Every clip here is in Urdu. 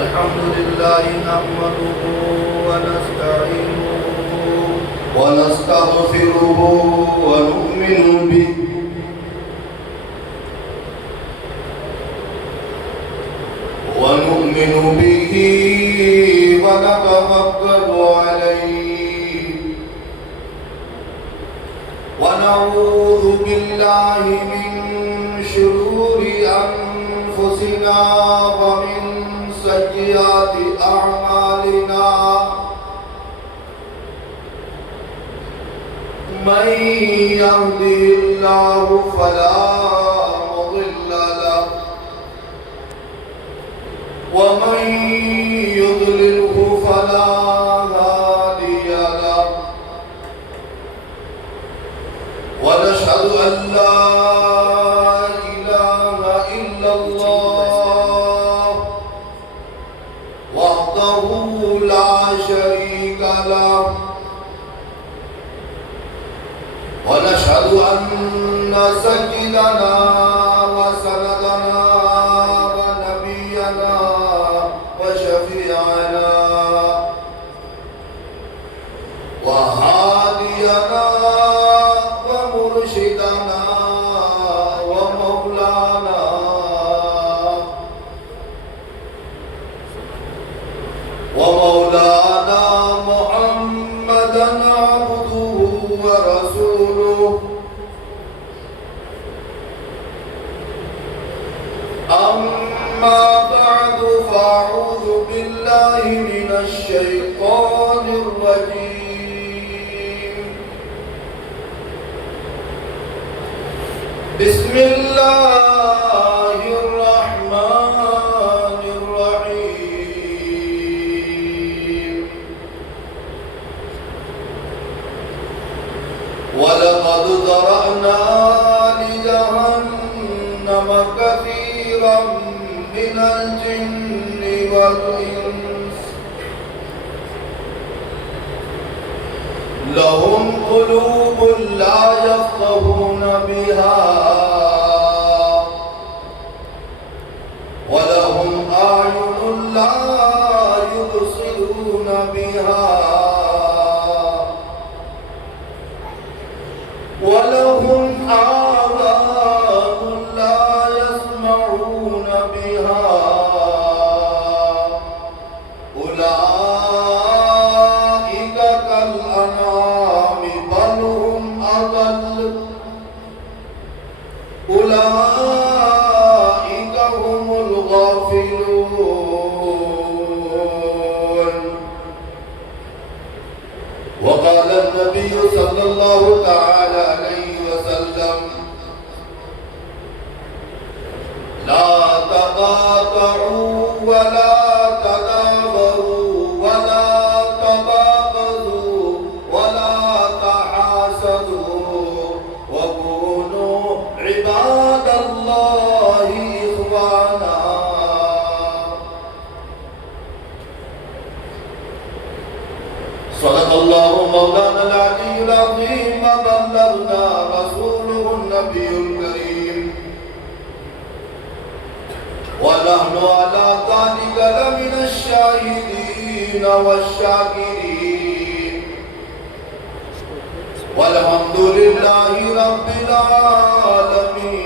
الحمد لله نحمده ونستعينه ونستغفره ونؤمن به ونتوكل عليه ونعوذ بالله من شرور أنفسنا ومن سيئات أعمالنا من يهده الله فلا مضل له ومن يضلله فلا هادي له ونشهد أن لا إله إلا الله وحده لا شريك له ونشهد أن سيدنا وسندنا ونبينا وشفيعنا وهادينا ومرشدنا ومولانا محمدا عبده ورسوله أما بعد فأعوذ بالله من الشيطان الرجيم بسم الله الرحمن الرحيم ولقد ذرأنا لجهنم كثيرا من الجن والإنس لهم قلوب لا يفقهون بها ولهم أعين لا يبصرون بها ولهم آذان لا يسمعون بها أولئك كالأنعام بل هم أضل أولئك هم الغافلون وقال النبي صلى الله تعالى عليه وسلم لا تقاطعوا ولا تدابروا ولا تباغضوا ولا تحاسدوا وكونوا عباد الله إخوانا صدق الله مولانا العلي العظيم وبلغنا رسوله النبي الكريم ونحن على ذلك لمن الشاهدين والشاكرين والحمد لله رب العالمين.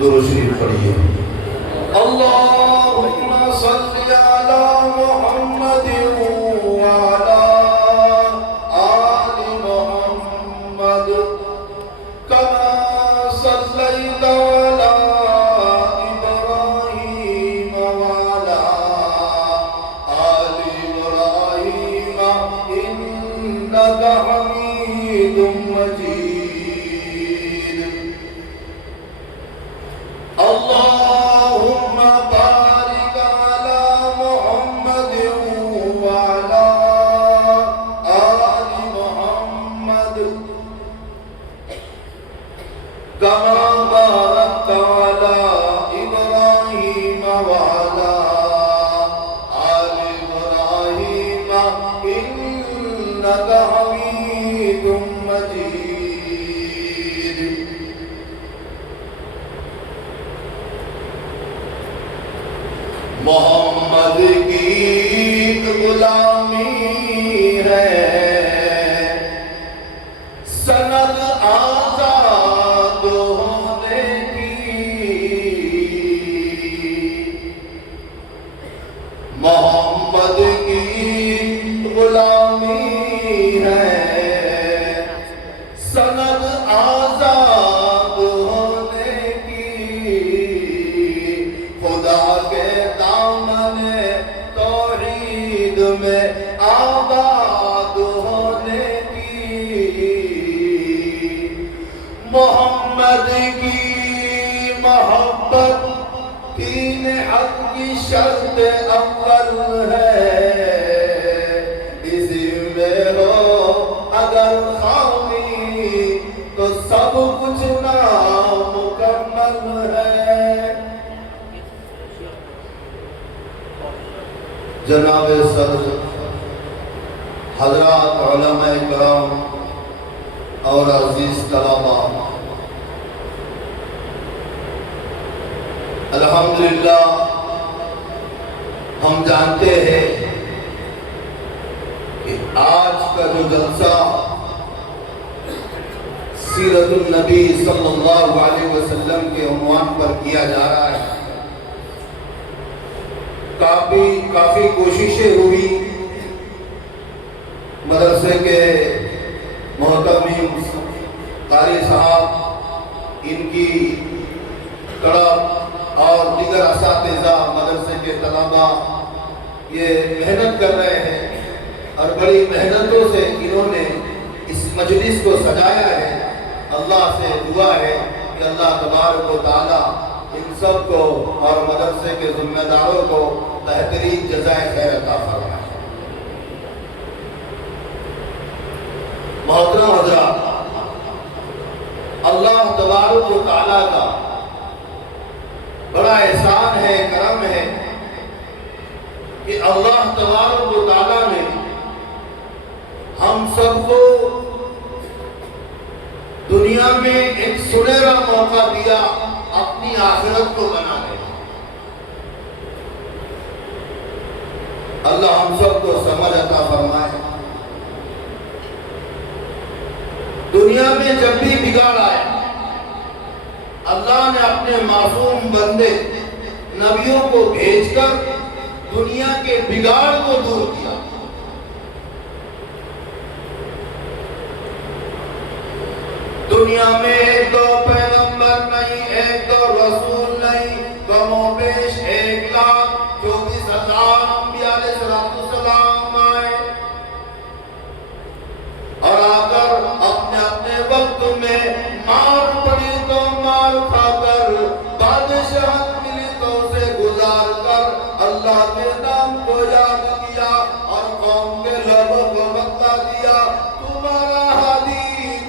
درود شریف پڑھیے. اللهم صل على محمد وعلى آل محمد كما صليت على إبراهيم وعلى آل إبراهيم إنك حميد مجيد. اللهم بارك محمد کی غلامی ہے، سند آزاد ہونے کی، محمد کی غلامی ہے، سند آزاد ہونے کی، خدا کے دامن توحید میں آباد ہونے کی، محمد کی محبت دین حق کی شرط اول ہے، اسی میں ہو اگر خامی تو سب کچھ نامکمل ہے۔ جناب صدر، حضرات علماء کرام اور عزیز طلباء، الحمدللہ ہم جانتے ہیں کہ آج کا جو جلسہ سیرت النبی صلی اللہ علیہ وسلم کے عنوان پر کیا جا رہا ہے، کافی کوششیں ہوئی، مدرسے کے محترم قاری صاحب، ان کی طرف اور دیگر اساتذہ، مدرسے کے طلباء یہ محنت کر رہے ہیں اور بڑی محنتوں سے انہوں نے اس مجلس کو سجایا ہے۔ اللہ سے دعا ہے کہ اللہ تبارک و تعالی ان سب کو اور مدرسے کے ذمہ داروں کو بہترین جزائے خیر عطا فرمائے۔ محترم حضرات، اللہ تبارک و تعالی کا بڑا احسان ہے، کرم ہے کہ اللہ تبارک و تعالی نے ہم سب کو دنیا میں ایک سنہرا موقع دیا اپنی آخرت کو بنانے۔ اللہ ہم سب کو سمجھ عطا فرمائے۔ دنیا میں جب بھی بگاڑ آئے، اللہ نے اپنے معصوم بندے نبیوں کو بھیج کر دنیا کے بگاڑ کو دور کیا۔ دنیا میں ایک دو پیغمبر نہیں، ایک دو رسول نہیں، کم و بیش 1,24,000 انبیاء علیہ السلام آئے اور آ کر اپنے اپنے وقت میں مار پڑی تو مار کھا کر، بادشاہت ملی تو اسے گزار کر اللہ کے نام کو یاد کیا اور قوم کے لوگوں کو بتلا دیا تمہارا ہادی،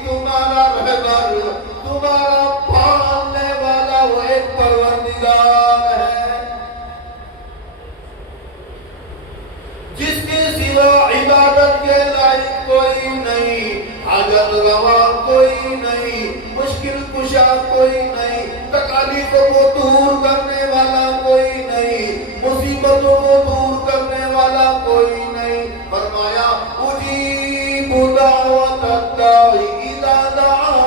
تمہارا رہبر، تمہارا پالنے والا وہ ایک پروردگار ہے جس کے سوا عبادت کے لائق کوئی نہیں، حاجت روا کوئی نہیں، مشکل کشا کوئی نہیں، تکالیفوں کو دور کرنے والا کوئی نہیں، مصیبتوں کو دور کرنے والا کوئی نہیں۔ فرمایا اجیب دعوت الداعی اذا دعان،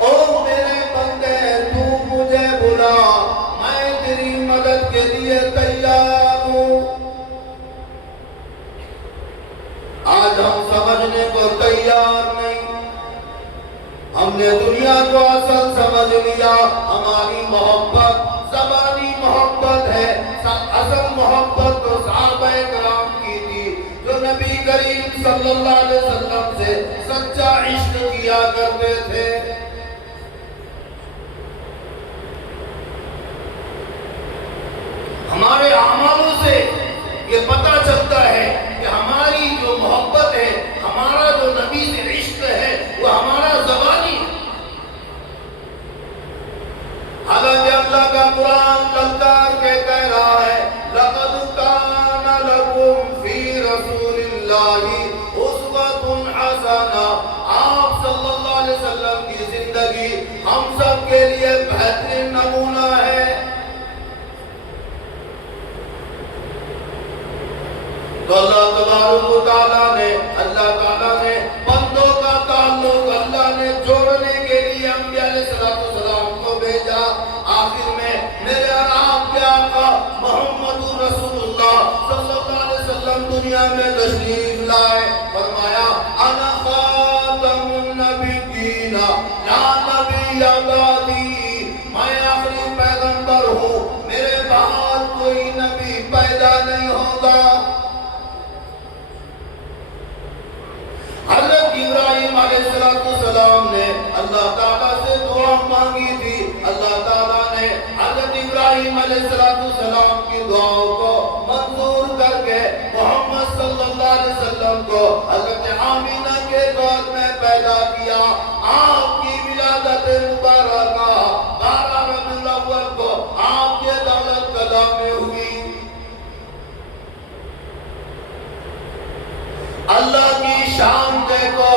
او میرے بندے تو مجھے بلا، میں تیری مدد کے لیے تیار ہوں۔ آج ہم سمجھنے کو تیار نہیں، ہم نے دنیا کو اصل سمجھ لیا، ہماری محبت زبانی محبت ہے، اصل محبت تو صحابہ کرام کی تھی جو نبی کریم صلی اللہ علیہ وسلم سے سچا عشق کیا کرتے تھے۔ ہمارے اعمالوں سے یہ پتہ چلتا ہے کہ ہماری جو محبت ہے، ہمارا جو نبی سے عشق ہے، وہ ہمارا زبانی ہے۔ حالانکہ اللہ کا قرآن للکار کے کہہ رہا ہے لَقَدْ كَانَ لَكُمْ فِي رَسُولِ اللَّهِ أُسْوَةٌ حَسَنَةٌ، آپ صلی اللہ علیہ وسلم کی زندگی ہم سب کے لیے بہترین نمونہ ہے۔ تو اللہ تبارک و تعالیٰ نے بندوں کا تعلق اللہ نے جوڑنے کے لیے انبیاء علیہ السلام کو بھیجا. آخر میں میرے اور آپ کے آقا محمد رسول اللہ صلی اللہ علیہ وسلم دنیا میں تشریف لائے. فرمایا انا خاتم النبیین لا نبی بعدی، میں آخری پیغمبر ہوں، میرے بعد کوئی نبی پیدا نہیں ہوگا. حضرت ابراہیم علیہ السلام نے اللہ تعالیٰ سے دعا مانگی تھی. اللہ تعالیٰ نے حضرت ابراہیم علیہ السلام کی دعاؤں کو منظور کر کے محمد صلی اللہ علیہ وسلم کو حضرت آمینہ کے گود میں پیدا کیا. آپ کی ولادت مبارکہ 12 ربیع الاول کو آپ کے دولت قضا میں ہوئی. اللہ کی شان دیکھو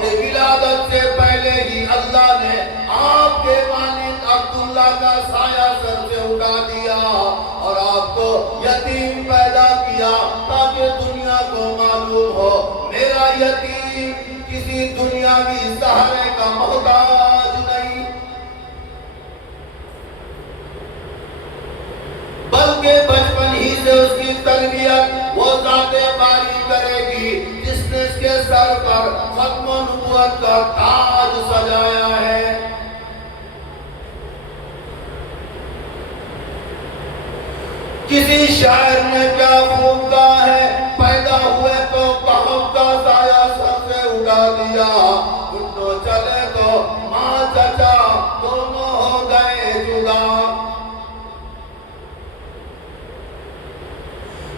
کہ ولادت سے پہلے ہی اللہ نے آپ کے والد عبداللہ کا سایہ سر سے اٹھا دیا اور آپ کو یتیم پیدا کیا تاکہ دنیا کو معلوم ہو میرا یتیم کسی دنیاوی سہارے کا محتاج نہیں، بلکہ بچپن ہی سے اس کی تربیت وہ ذات باری کرے گی جس نے اس کے سر پر ختم نبوت کا تاج سجایا ہے. کسی شاعر نے کیا خوب کہا ہے، پیدا ہوئے تو بہت کا سایہ سر سے اٹھا دیا، اٹھو چلے تو ماں چچا دونوں ہو گئے جدا.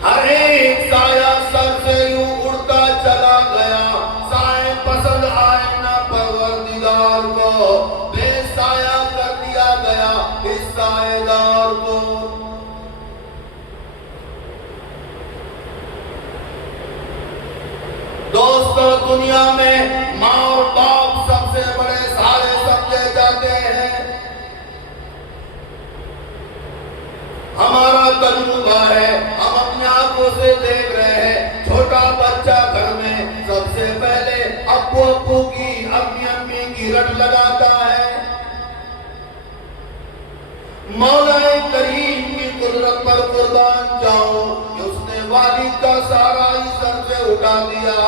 ہر ایک سایہ سر سے یوں اڑتا چلا گیا، سائے پسند آئے نہ پروردگار کو، بے سایہ کر دیا گیا اس سائے دار کو. دوستو دنیا میں ماں اور باپ سب سے بڑے سہارے سمجھے جاتے ہیں. ہمارا تجربہ ہے، ہم اپنی آنکھوں سے دیکھ رہے ہیں، چھوٹا بچہ گھر میں سب سے پہلے ابو کی امی کی رٹ لگاتا ہے. مولا کریم کی قدرت پر قربان جاؤں کہ اس نے والد کا سارا ہی سر سے اٹھا دیا.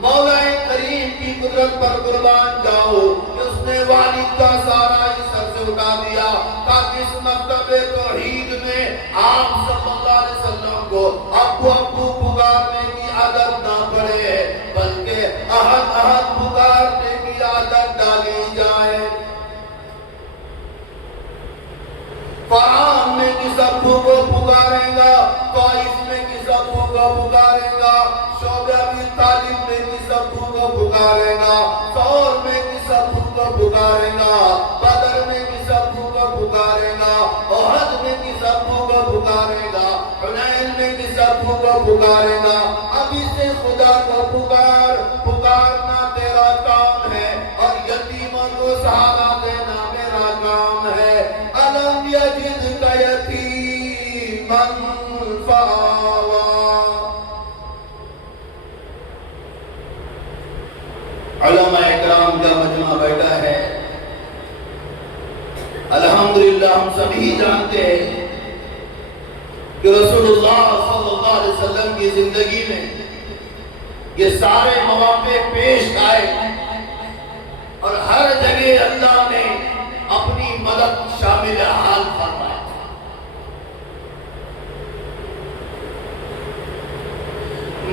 مولا کریم کی قدرت پر قربان جاؤ کہ اس نے والد کا سارا ہی سر سے اٹھا دیا تاکہ اس مکتب توحید میں آپ صلی اللہ علیہ وسلم کو ابو پکارنے کی عادت نہ پڑے، بلکہ احد پکارنے کی عادت ڈالی جائے. فرعون میں کس ابو کو پکارے گا، طائف میں کس ابو کو پکارے گا، شعبہ ابی طالب میں کس ابو کو پکارے گا، ثور میں کس ابو کو پکارے گا، بدر میں کس ابو کو پکارے گا، احد میں کس ابو کو پکارے گا، حنین میں کس ابو کو پکارے گا. ابھی سے خدا کو پکارنا تیرا کام ہے اور یتیموں کو سہارا دینا میرا کام ہے. أَلَمْ يَجِدْكَ يَتِيمًا فَآوَى. علماء اکرام کا مجمع بیٹھا ہے. الحمدللہ ہم سبھی جانتے ہیں کہ رسول اللہ صلی اللہ علیہ وسلم کی زندگی میں یہ سارے مواقع پیش آئے اور ہر جگہ اللہ نے اپنی مدد شامل حال فرمایا.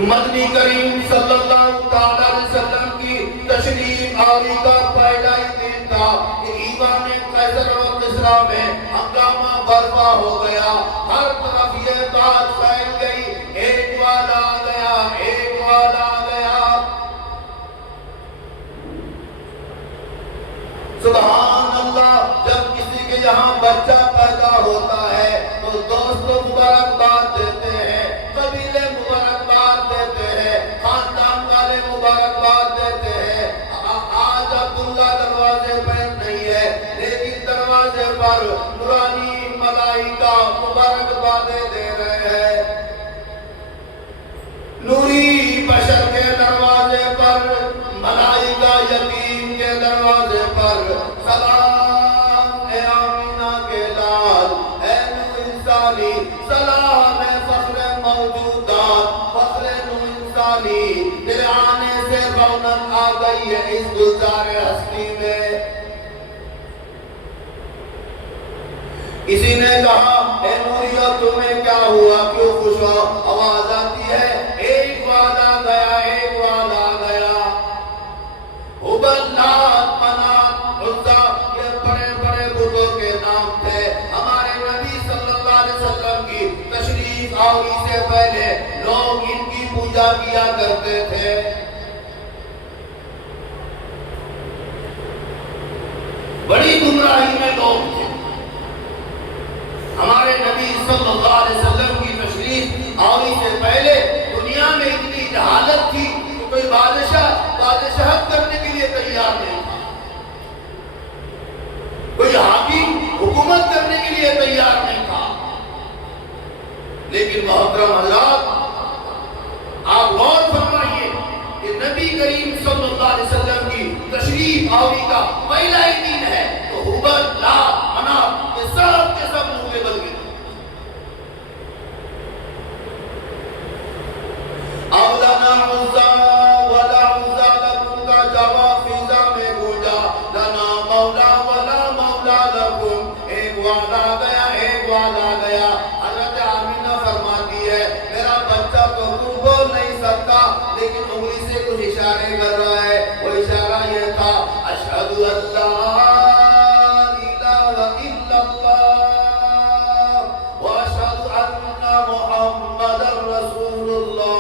مدنی کریم صلی اللہ علیہ وسلم کی تشریف آوری کا پہلا ہی دن تھا کہ ایوان قیصر و کسریٰ میں ہنگامہ برپا ہو گیا. ہر طرف یہ بات پھیل گئی، ایک والا آ گیا، ایک والا آ گیا. سبحان اللہ. جب کسی کے یہاں بچہ پیدا ہوتا ہے تو دوستوں مبارکباد دیتے ہیں، قبیلے مبارکباد دیتے ہیں، خاندان والے مبارکباد دیتے ہیں. آج عبداللہ دروازے پر نہیں ہے لیکن دروازے پر نورانی ملائکہ مبارکبادیں دے رہے ہیں. کسی نے کہا اے نوریو تمہیں کیا ہوا کیوں خوش ہو؟ آواز آتی ہے ایک وعدہ گیا ایک وعدہ گیا۔ حبل لات منات عزا یہ بڑے بڑے بتوں کے نام تھے۔ ہمارے نبی صلی اللہ علیہ وسلم کی تشریف آوری سے پہلے لوگ ان کی پوجا کیا کرتے تھے۔ بڑی گمراہی میں لوگ تھے۔ ہمارے نبی صلی اللہ علیہ وسلم کی تشریف آوری سے پہلے دنیا میں اتنی جہالت تھی کہ کوئی بادشاہت کرنے کے لیے تیار نہیں تھا، کوئی حاکم حکومت کرنے کے لیے تیار نہیں تھا۔ لیکن محترم حضرات، آپ غور فرمائیے کہ نبی کریم صلی اللہ علیہ وسلم کی تشریف آوری کا پہلا ہی دن ہے تو حبل لات منات یہ سب کے سب منہ بل گئے۔ اب لنا عزا ولا عزا لکم کا جواب فضا میں گونجا، لنا مولا ولا مولا لکم۔ ایک وعدہ گیا ایک وعدہ گیا۔ حضرت آمینہ فرماتی ہے میرا بچہ تو کچھ بول نہیں سکتا لیکن انگلی سے کچھ اشارے کر رہا ہے۔ وہ اشارہ یہ تھا اشہد ان لا الہ الا اللہ واشہد ان محمد رسول اللہ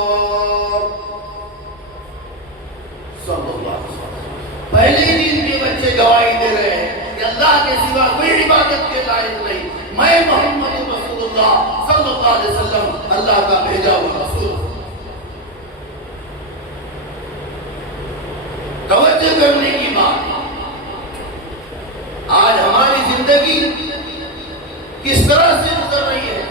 صلی اللہ علیہ وسلم۔ پہلے دن کے بچے گواہی دے رہے ہیں کہ اللہ کے سوا کوئی عبادت کے لائق نہیں، میں محمد رسول اللہ صلی اللہ علیہ وسلم اللہ کا بھیجا ہوا رسول ہوں۔ توجہ کرنے کی بات، آج ہماری زندگی کس طرح سے گزر رہی ہے؟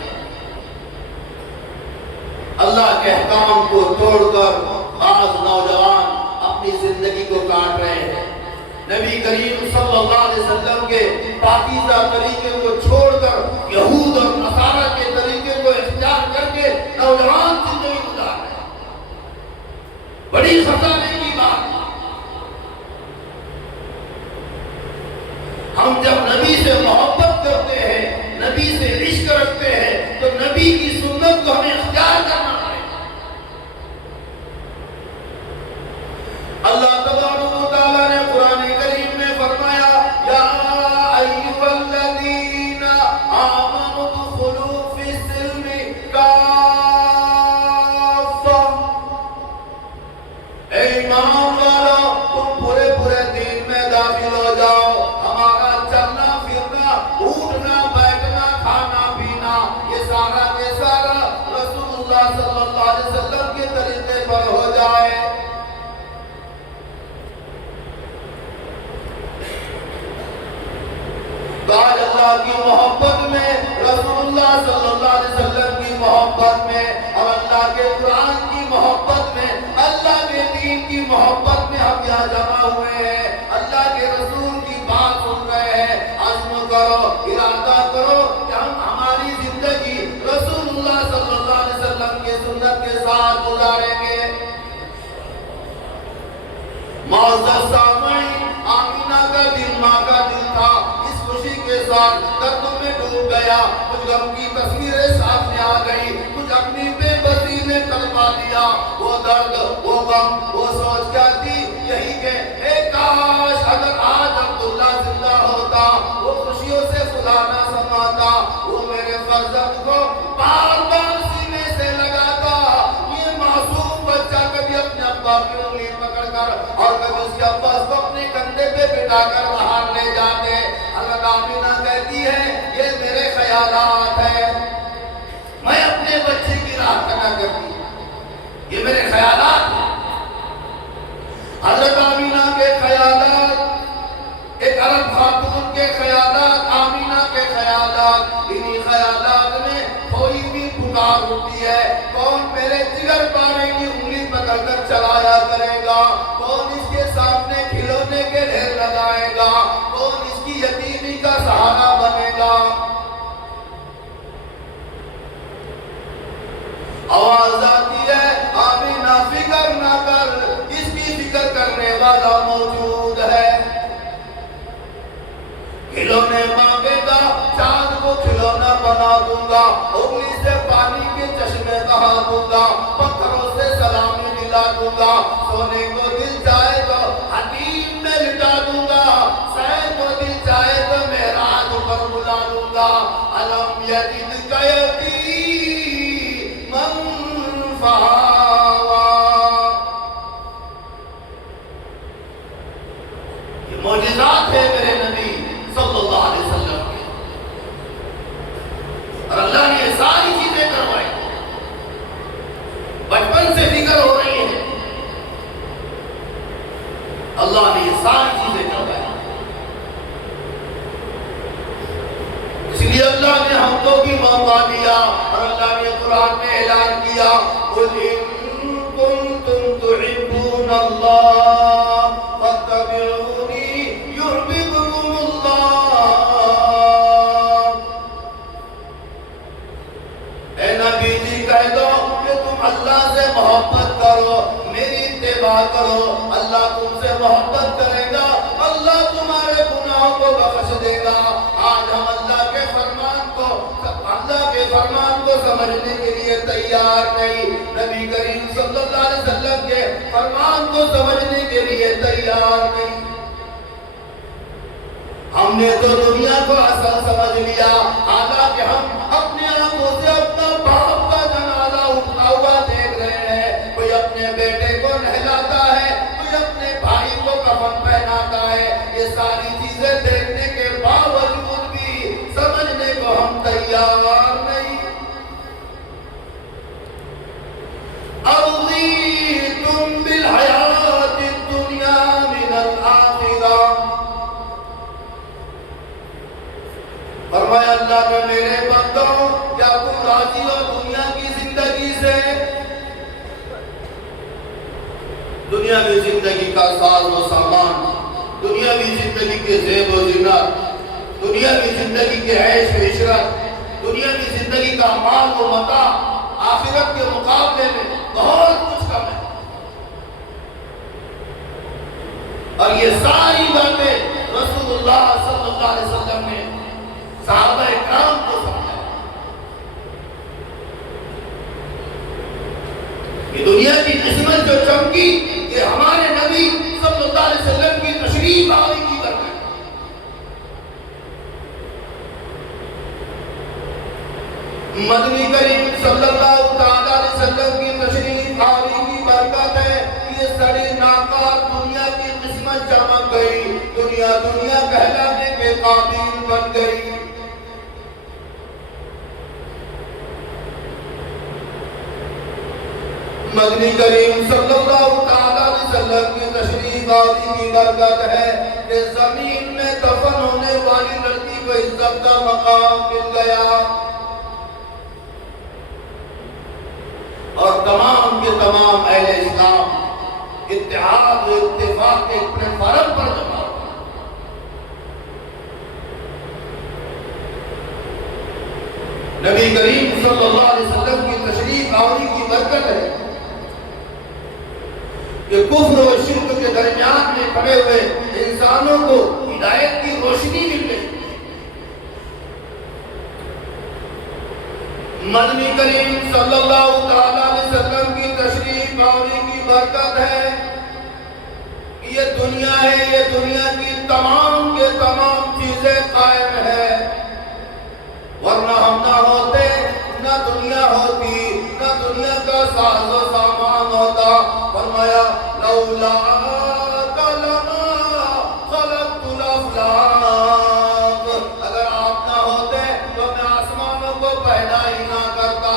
اللہ کے احکام کو توڑ کر بعض نوجوان اپنی زندگی کو کاٹ رہے ہیں۔ نبی کریم صلی اللہ علیہ وسلم کے پاکیزہ طریقے کو چھوڑ کر یہود اور نصارہ کے طریقے کو اختیار کر کے نوجوان زندگی گزار رہے ہیں۔ بڑی خطرے کی بات۔ ہم جب نبی سے محبت کرتے ہیں، نبی سے عشق رکھتے ہیں تو نبی کی سنت کو ہمیں اختیار کرنا پڑے گا۔ اللہ تبارک و تعالیٰ نے قرآن کریم میں فرمایا یا ایھا الذین آمنوا ادخلوا فی السلم کافہ۔ اے ایمان والو تم پورے پورے دین میں داخل ہو جاؤ۔ ہمارا چلنا پھرنا، اٹھنا بیٹھنا، کھانا پینا یہ سارا کے سارا رسول اللہ صلی اللہ علیہ وسلم کے طریقے پر ہو جائے۔ آج اللہ کی محبت میں، رسول اللہ صلی اللہ علیہ وسلم کی محبت میں اور اللہ کے قرآن کی محبت میں، اللہ کے دین کی محبت میں ہم یہاں جمع ہوئے ہیں، اللہ کے رسول کی بات سن رہے ہیں۔ عزم کرو، ارادہ کرو کہ ہم ہماری زندگی رسول اللہ صلی اللہ علیہ وسلم کی سنت کے ساتھ گزاریں گے۔ معزز سامعین، آمینہ کا دل ماں کا دل تھا، اس خوشی کے ساتھ دردوں میں ڈوب گیا۔ کچھ غم کی تصویریں سامنے آ گئی، کچھ اپنی بے بسی نے تڑپا دیا۔ وہ درد، وہ غم، وہ سوچ کیا تھی؟ یہی کہ اے کاش اگر آج عبداللہ زندہ ہوتا، وہ خوشیوں سے فلانا سماتا، وہ میرے فرزند کو بار بار سینے سے لگاتا۔ یہ معصوم بچہ کبھی اپنے ابا کی انگلی پکڑ کر اور کبھی اس کے ابا کو اپنے کندھے پہ بٹھا کر باہر لے جاتے۔ حضرت آمینہ کہتی ہے یہ میرے خیالات ہیں، میں اپنے بچے کی راہ تنا کرتی، یہ میرے خیالات ہیں۔ حضرت آمینہ کے خیالات، ایک عرب خاتون کے خیالات، آمینہ کے خیالات، انہی خیالات میں کوئی بھی پکار ہوتی ہے، کون میرے جگر پانے کی انگلی پکڑ کر چلایا کرے گا، کون اس کے سامنے کھلونے کے ڈھیر لگائے گا، کون اس کی یتیمی کا سہارا بنے گا۔ آواز آتی ہے آمینہ فکر نہ کر، اس کی فکر کرنے والا موجود ہے۔ کھلونے مانگے گا چاند کو بنا دوں گا، انگلی سے پانی کے چشمے بہا دوں گا، پتھروں سے سلامی دلا دوں گا، سونے کو دل چاہے تو حدید میں لٹا دوں گا، سیر کو دل چاہے تو معراج پر بلا دوں گا۔ الم یجدک یتیما فآویٰ۔ یہ معجزات ہے میرے نبی صلی اللہ علیہ وسلم کے، اور اللہ نے یہ ساری چیزیں کروائی، بچپن سے فکر ہو رہی ہے، اللہ نے یہ ساری چیزیں کروائی۔ اس لیے اللہ نے ہم کو بھی موقع دیا، اور اللہ نے قرآن میں اعلان کیا، قُلْ إِن كُنتُمْ تُحِبُّونَ اللَّهَ فَاتَّبِعُونِي يُحْبِبْكُمُ اللَّهُ۔ اے نبی جی کہہ دو کہ تم اللہ سے محبت کرو، میری اتباع کرو، اللہ تم سے محبت کرے گا، اللہ تمہارے گناہوں کو بخش دے گا۔ آج ہم اللہ کے فرمان کو سمجھنے کے لیے تیار نہیں، نبی کریم صلی اللہ علیہ وسلم کے فرمان کو سمجھنے کے لیے تیار نہیں۔ ہم نے تو دنیا کو اصل سمجھ لیا، حالانکہ ہم اپنے آنکھوں سے اپنا باپ کا جنازہ اٹھتا ہوا دیکھ رہے ہیں، کوئی اپنے بیٹے کو نہلاتا ہے، کوئی اپنے بھائی کو کفن پہناتا ہے، یہ ساری چیزیں دیکھنے کے باوجود بھی سمجھنے کو ہم تیار نہیں۔ أَرْضِيتُمْ بِالْحَيَاةِ الدُّنْيَا مِنَ الْآخِرَةِ۔ فرمایا اللہ نے میرے بندوں، کیا تم راضی ہو دنیا کی زندگی سے؟ دنیاوی زندگی کا ساز و سامان، دنیاوی زندگی کے زیب و زینت، دنیاوی زندگی کے عیش و عشرت، دنیاوی زندگی کا مال و متاع آخرت کے مقابلے میں بہت کچھ کم ہے۔ اور یہ ساری باتیں رسول اللہ صلی اللہ علیہ وسلم نے صحابہ اکرام کو سمجھایا۔ یہ دنیا کی قسمت جو چمکی، یہ ہمارے نبی صلی اللہ علیہ وسلم کی تشریف آوری کی برکت۔ مدنی کریم صلی اللہ علیہ وسلم کی تشریف آوری کی برکت ہے، یہ ساری ناکار دنیا کی قسمت چمک گئی، دنیا دنیا کہلانے کے قابل بن گئی۔ مدنی کریم صلی اللہ علیہ وسلم کی تشریف آوری کی برکت ہے کہ زمین میں دفن ہونے والی لڑکی کو عزت کا مقام مل گیا، اور تمام کے تمام اہل اسلام اتحاد و اتفاق کے اپنے فرم پر جمع ہو۔ نبی کریم صلی اللہ علیہ وسلم کی تشریف آوری کی برکت ہے کہ کفر و شرک کے درمیان میں پڑے ہوئے انسانوں کو ہدایت کی روشنی مل گئی۔ مدنی کریم صلی اللہ علیہ وسلم کی تشریف آوری کی برکت ہے کہ یہ دنیا ہے، یہ دنیا کی تمام کے تمام چیزیں قائم ہے، ورنہ ہم نہ ہوتے، نہ دنیا ہوتی، نہ دنیا کا ساز و سامان ہوتا۔ فرمایا لولا لما خلقت الافلاق، اگر آپ نہ ہوتے تو میں آسمانوں کو پیدا ہی نہ کرتا،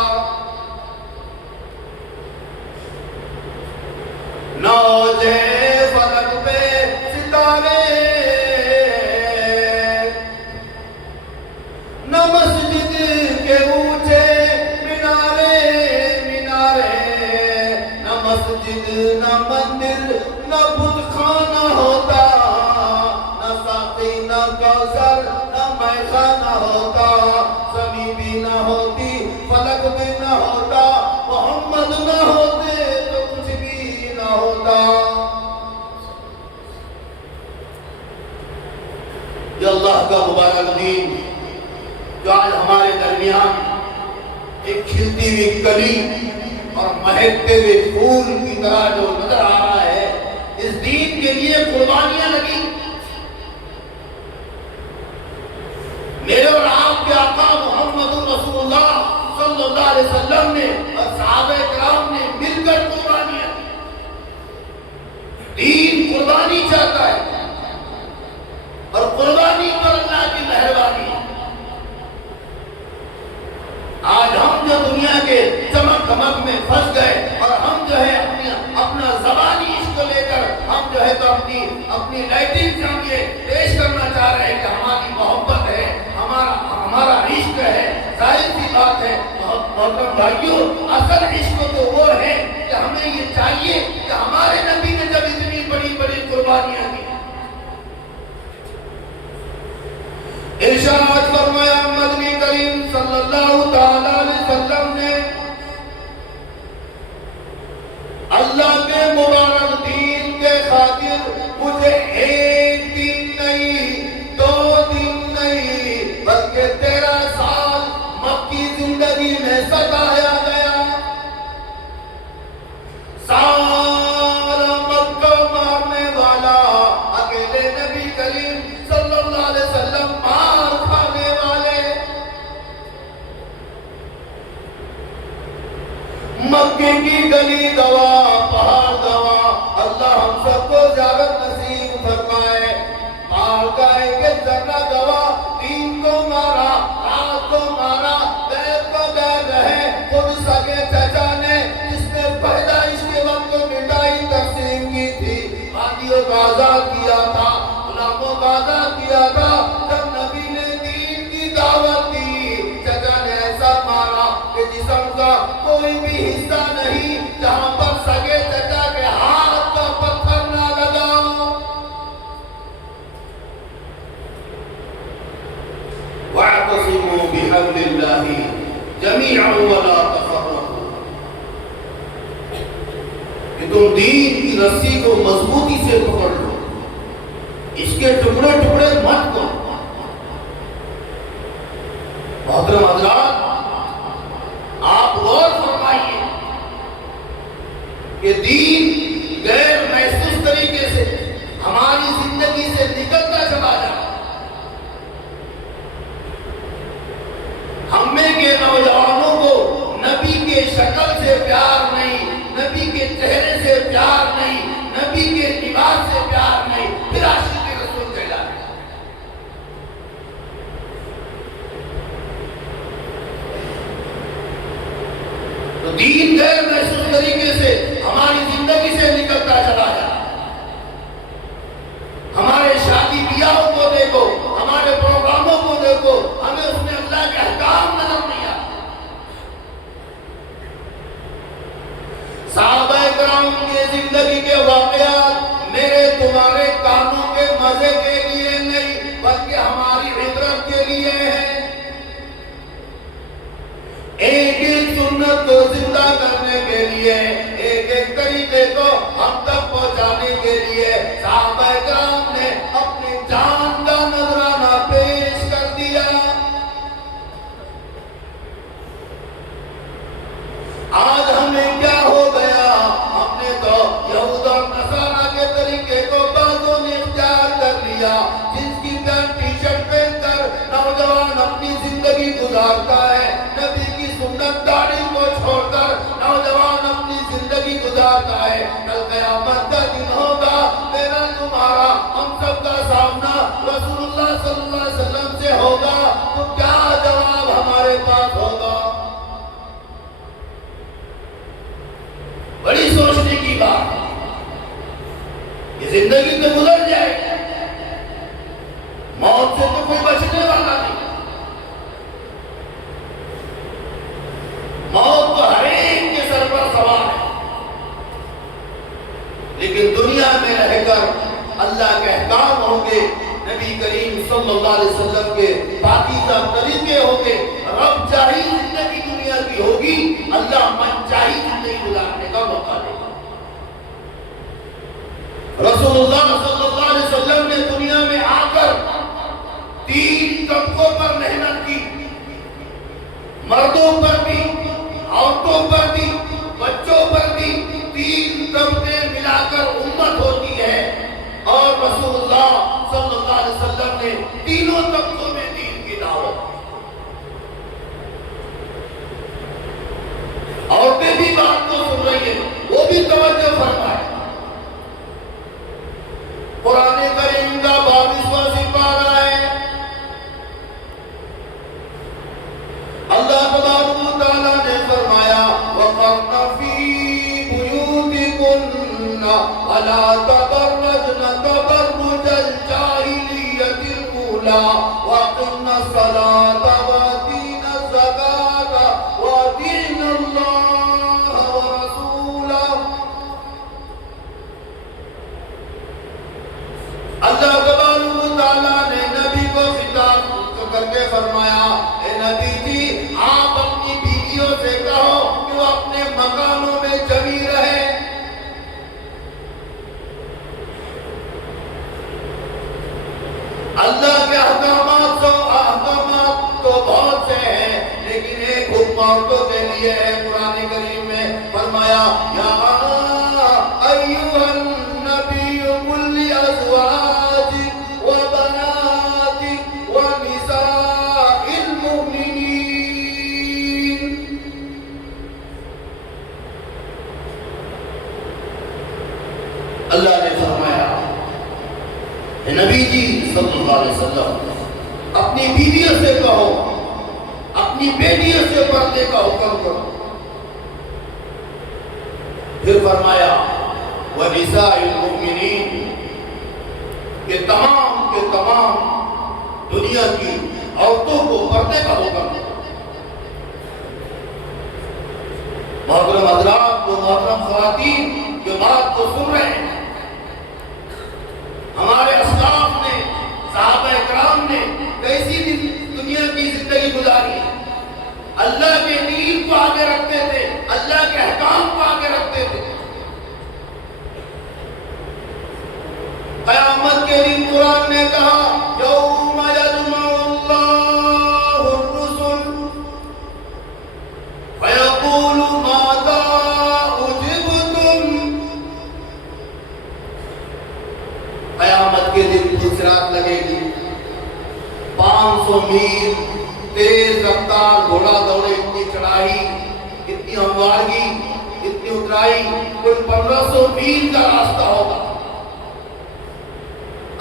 نہ ہوتے فلک پہ ستارے، نہ مسجد کے اونچے مینارے، نہ مسجد، نہ مندر، نہ بت خانہ ہوتا، نہ ساقی، نہ کوثر، نہ میخانہ ہوتا، زمین بھی نہ ہوتی، فلک بھی نہ ہوتا، محمد نہ ہوتے تو کچھ بھی نہ ہوتا۔ یہ اللہ کا مبارک دین جو آج ہمارے درمیان ایک کھلتی ہوئی کلی اور مہکتے ہوئے پھول کی طرح جو نظر آ رہا ہے، اس دین کے لیے قربانیاں لگی۔ میرے اور آپ کے آقا محمد رسول اللہ صلی اللہ علیہ وسلم نے اور صحابہ کرام نے مل کر قربانیاں دی۔ دین قربانی چاہتا ہے اور قربانی پر اللہ کی مہربانی ہے۔ آج ہم جو دنیا کے چمک دھمک میں پھنس گئے اور ہم جو ہے اپنا زبانی عشق کو لے کر ہم جو ہے تو اپنی لائٹنگ سے یہ پیش کرنا چاہ رہے ہیں کہ ہماری محبت ہے، ہمارا عشق ہے۔ ظاہر سی بات ہے محترم بھائیوں، اصل عشق تو وہ ہے کہ ہمیں یہ چاہیے کہ ہمارے نبی نے جب اتنی بڑی بڑی قربانیاں دی، ارشاد فرمایا مدنی کریم صلی اللہ تعالی علیہ وسلم نے، اللہ کے مبارک دین کے خاطر مجھے ایک دن نہیں، 2 دن نہیں، بلکہ 13 سال مکی زندگی میں ستایا گیا۔ سارا مکہ مارنے والا اکیلے نبی کریم صلی اللہ علیہ وسلم، مار کھانے والے، مکے کی گلی گواہ، پہاڑ گواہ، اللہ ہم سب کو زیارت نصیب فرمائے۔ پہاڑ کا ایک ذرہ گواہ، دین کو مارا، رات کو مارا، غیر کو غیر رہے، خود سگے چچا نے جس نے پیدائش کے وقت مٹائی تقسیم کی تھی، مادیوں کا آزاد کیا تھا، غلاموں کا آزاد کیا تھا، جب نبی نے دین کی دعوت دی، چچا نے ایسا مارا کہ جسم کا کوئی بھی حصہ نہیں جہاں پر سگے چچا کے ہاتھ کا پتھر نہ لگاؤ۔ وَاعْتَصِمُوا بِحَبْلِ اللَّهِ جَمِيعًا وَلَا تَفَرَّقُوا، کہ تم دین کی رسی کو مضبوطی سے پکڑ لو، اس کے ٹکڑے ٹکڑے مت کرو۔ محترم حضرات، آپ غور فرمائیے کہ دین غیر محسوس طریقے سے ہماری زندگی سے نکلتا چلا جائے۔ ہم میں کے نوجوانوں کو نبی کے شکل سے پیار نہیں، نبی کے چہرے سے پیار نہیں، نبی کے لباس سے پیار نہیں، پھر عاشق رسول کہلاتے ہیں۔ تو دین غیر محسوس طریقے سے ہماری زندگی سے نکلتا چلا جائے۔ ہمارے شادی بیاہوں کو دیکھو، ہمارے پروگراموں کو دیکھو، ہمیں اس میں اللہ کے احکام نظر نہیں آتے۔ صحابہ کرام کی زندگی کے واقعات میرے تمہارے کانوں کے مزے کے لیے نہیں بلکہ ہماری عبرت کے لیے ہیں۔ ایک ایک سنت کو زندہ کرنے کے لیے، ایک ایک طریقے کو ہم تک پہنچانے کے لیے صحابہ کرام نے اپنی جان کا نذرانہ پیش کر دیا۔ آج ہمیں کیا ہو گیا؟ ہم نے تو یہود اور نصارہ کے طریقے کو بعضوں نے اختیار کر لیا، جس کی پینٹ ٹی شرٹ پہن کر نوجوان اپنی زندگی گزارتا ہے، نبی کی سنت داڑھی کو چھوڑ کر نوجوان اپنی زندگی گزارتا ہے۔ کل قیامت کا دن ہوگا، میرا تمہارا ہم سب کا سامنا رسول اللہ صلی اللہ علیہ وسلم سے ہوگا، تو کیا جواب ہمارے پاس ہوگا؟ بڑی سوچنے کی بات ہے۔ یہ زندگی تو گزر جائے گی، موت سے تو کوئی بچنے والا نہیں۔ موت تو ہر ایک کے سر پر سوار ہے، لیکن دنیا میں رہ کر اللہ کے احکام ہوں گے، نبی کریم صلی اللہ علیہ وسلم کے پاکیزہ طریقے ہوں گے، رب چاہی زندگی دنیا کی ہوگی، اللہ من چاہی زندگی گزارنے کا موقع دے گا۔ رسول اللہ صلی اللہ علیہ وسلم نے دنیا میں آ کر 3 طبقوں پر محنت کی، مردوں پر بھی، عورتوں پر بھی، بچوں پر بھی 3 طبقے ملا کر امت ہوتی ہے، اور رسول اللہ صلی اللہ علیہ وسلم نے تینوں طبقوں میں دین کی دعوت۔ عورتیں بھی بات کو سن رہی ہیں، وہ بھی توجہ فرمائے۔ قرآن کریم کا 22واں سپارہ ہے، اللہ تبارک و تعالیٰ نے فرمایا وَقَرْنَ فِي بُيُوتِكُنَّ وَلَا تَبَرَّجْنَ تَبَرُّجَ الْجَاهِلِيَّةِ الْأُولَىٰ وَأَقِمْنَ الصَّلَاةَ وَآتِينَ الزَّكَاةَ وَأَطِيعْنَ اللَّهَ وَرَسُولَهُ۔ اللہ تبارک و تعالیٰ نے نبی کو خطاب کر کے فرمایا اے نبی جی آپ اپنی بیویوں سے کہو کہ وہ اپنے مکانوں میں جمی رہے۔ اللہ کے احکامات تو بہت سے ہیں، لیکن ایک حکم عورتوں کے لیے ہے۔ قرآن کریم میں فرمایا یا ایھا النبی قل لازواجک وبناتک ونساء المؤمنین۔ اللہ نے فرمایا اے نبی جی صلی اللہ علیہ وسلم اپنی بیویوں سے کہو، اپنی بیٹیوں سے پردے کا حکم کرو۔ پھر فرمایا وَنِسَاءِ الْمُؤْمِنِينَ کہ تمام دنیا کی عورتوں کو پردے کا حکم کرو۔ محترم حضرات کو، محترم خواتین جو بات کو سن رہے ہیں، ہمارے اسلاف نے، صحابہ اکرام نے کیسی دنیا کی زندگی گزاری ہے۔ اللہ کے دین کو آگے رکھتے تھے، اللہ کے احکام کو آگے رکھتے تھے۔ قیامت کے دن قرآن نے کہا یوم یجمع اللہ الرسل فیقول ماذا اجبتم۔ قیامت کے دن پھسرات لگے گی، 500 میل تیز رفتار گھوڑا دوڑے، اتنی چڑھائی، اتنی ہموارگی، اتنی اترائی، کل 1500 میل کا راستہ ہوگا۔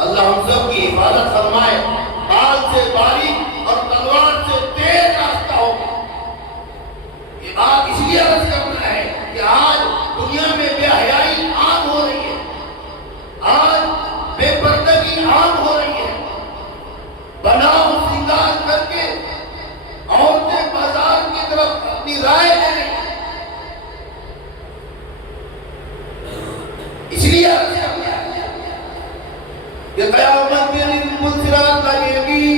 اللہ ہم سب کی حفاظت فرمائے، بال سے باریک اور تلوار سے تیز راستہ ہوگا۔ یہ بات اس لیے عرض کرنا ہے کہ آج دنیا میں بے حیائی عام ہو رہی ہے، آج بے پردگی عام ہو رہی ہے۔ بناؤ سنگار کر کے عورتیں بازار کی طرف اپنی رائے لے رہی ہیں۔ اس لیے عرض کرنا ہے کہ قیامت کے دن پھسرات لگے گی،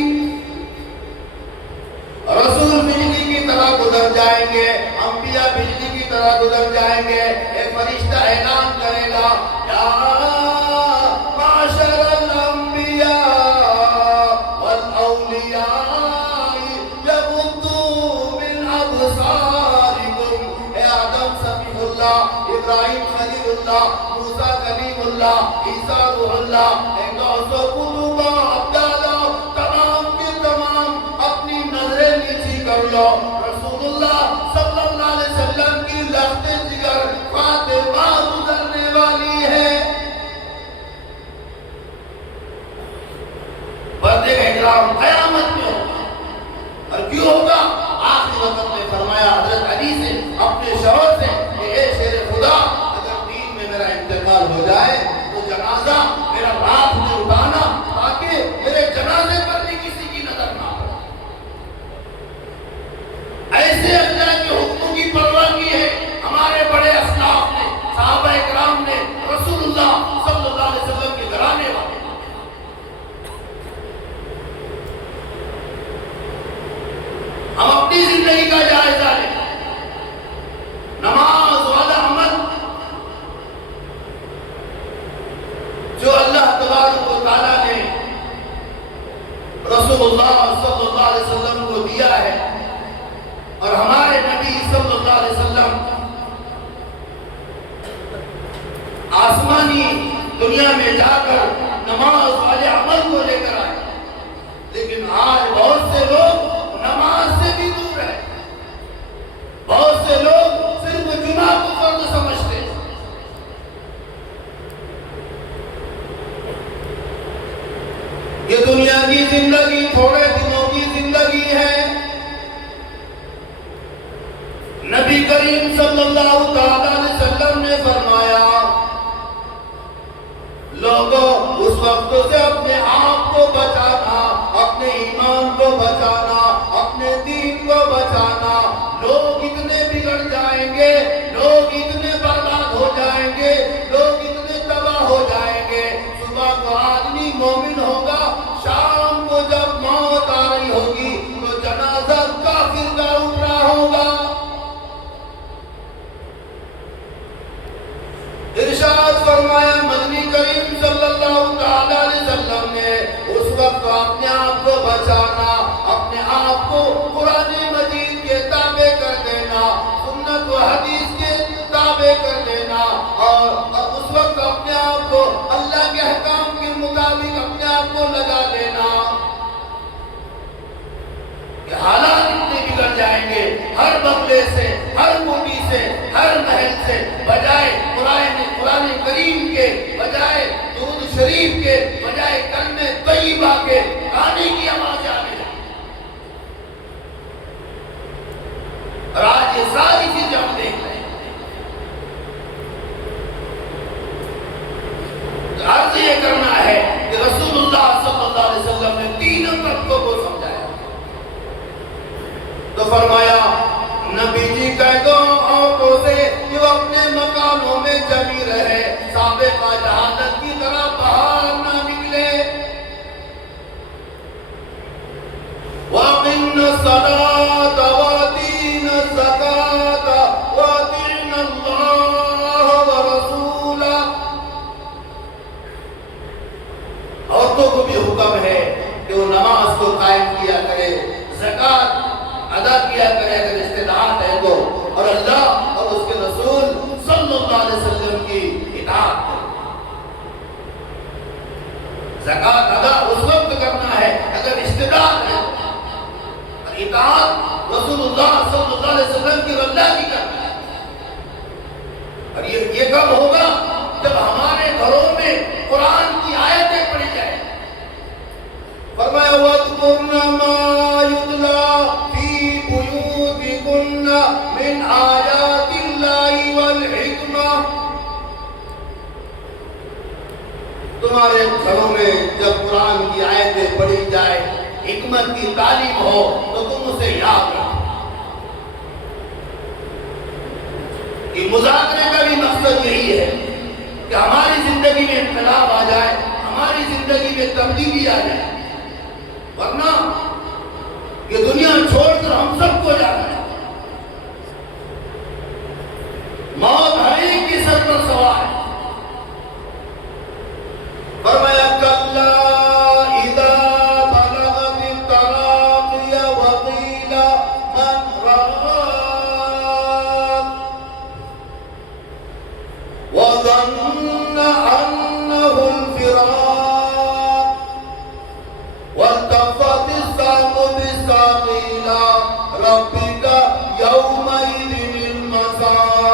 رسول بجلی کی طرح گزر جائیں گے، انبیاء بجلی کی طرح گزر جائیں گے۔ ایک فرشتہ اعلان کرے گا یا معاشر الانبیاء والاولیاء یغضوا من ابصارکم۔ اے آدم صفی اللہ، ابراہیم خلیل اللہ، موسیٰ کلیم اللہ، عیسیٰ روح اللہ، غوث و قطب عبداللہ، تمام کے تمام اپنی نظریں نیچی کر لو۔ رسول اللہ صلی اللہ علیہ وسلم کی لخت جگر فاطمہ گزرنے والی ہے۔ پردے کا احترام قیامت میں ہوگا، اور کیوں ہوگا؟ آخری وقت میں فرمایا حضرت علی سے اپنے شوہر سے کہ اے شیر خدا، اگر دین میں میرا انتقال ہو جائے تو جنازہ میرا رات میں اٹھانا، تاکہ میرے جنازے پر بھی کسی کی نظر نہ ہو۔ ایسے اللہ کے حکموں کی پرواہ کی ہے ہمارے بڑے اسلاف نے، صحابہ اکرام نے، رسول اللہ صلی اللہ علیہ وسلم کے گھرانے والے۔ ہم اپنی زندگی کا جائزہ لیں، نماز والا عمل جو اللہ تبارک و تعالیٰ نے رسول اللہ صلی اللہ علیہ وسلم کو دیا ہے، اور جا کر نماز والے عمل کو لے کر آئے، لیکن آج بہت سے لوگ نماز سے بھی دور ہیں، بہت سے لوگ صرف جمعہ کو فرض سمجھتے ہیں۔ یہ دنیا کی زندگی تھوڑے دنوں کی زندگی ہے۔ نبی کریم صلی اللہ علیہ وسلم نے فرمایا، لوگوں اس وقت سے اپنے آپ کو بچانا، اپنے ایمان کو بچانا، اپنے دین کو بچانا۔ لوگ اتنے بگڑ جائیں گے، لوگ اتنے برباد ہو جائیں گے، لوگ اتنے تباہ ہو جائیں گے۔ صبح کو آدمی مومن ہوگا، شام کو جب موت آ رہی ہوگی تو جنازہ کافر کا اٹھ رہا ہوگا۔ ارشاد فرمایا مدنی کریم صلی اللہ علیہ وسلم نے، اس وقت اپنے آپ کو بچانا، اپنے آپ کو قرآن مجید کے تابع کر دینا، سنت و حدیث کے تابع کر دینا، اور اس وقت اپنے آپ کو اللہ کے احکام کے مطابق اپنے آپ کو لگا دینا۔ کہ حالات اتنے بگڑ جائیں گے، ہر بنگلے سے، ہر کوٹھی سے، ہر محل سے بجائے قرآن کریم کے، بجائے درود شریف کے، بجائے کلمہ طیبہ کے گانے کی آواز آنے لگی۔ اور آج یہ ساری چیزیں ہم دیکھ رہے ہیں۔ عرض یہ کرنا ہے کہ رسول اللہ صلی اللہ علیہ وسلم نے تینوں طبقوں کو سمجھایا، تو فرمایا نبی جی کہہ دو عورتوں سے جو اپنے مکانوں میں جمی رہے، سابقہ جہالت کی طرح باہر نہ نکلے۔ وَأَقِمْنَ الصَّلَاةَ وَآتِينَ الزَّكَاةَ وَأَطِعْنَ اللَّهَ وَرَسُولَهُ۔ عورتوں کو بھی حکم ہے کہ وہ نماز کو قائم کیا کرے، زکات ادا کیا کرے اگر استطاعت ہے تو، اور اللہ اور اس کے رسول صلی اللہ علیہ وسلم کی اطاعت کرے۔ زکات ادا اس وقت کرنا ہے اگر استطاعت ہے، اور اطاعت رسول اللہ صلی اللہ علیہ وسلم کی اور اللہ کی کرنا ہے۔ اور یہ کب ہوگا؟ جب ہمارے گھروں میں قرآن کی آیتیں پڑھی جائیں۔ فرمایا وَاذْكُرْنَ مَا يُتْلَى فِي بُيُوتِكُنَّ مِنْ آيَاتِ اللَّهِ وَالْحِكْمَةِ۔ تمہارے گھروں میں جب قرآن کی آیتیں پڑھی جائے، حکمت کی تعلیم ہو تو تم اسے یاد رکھو۔ یہ مذاکرے کا بھی مقصد یہی ہے کہ ہماری زندگی میں انقلاب آ جائے، ہماری زندگی میں تبدیلی آ جائے، ورنہ یہ دنیا چھوڑ کر ہم سب کو جانا ہے۔ موت ہر ایک کی سر پر سوار ہے۔ فرمایا کلا اذا بلغت التراقی وقیل من راق وظن انه الفراق والتفت الساق بالساق الى ربك يومئذ المساق۔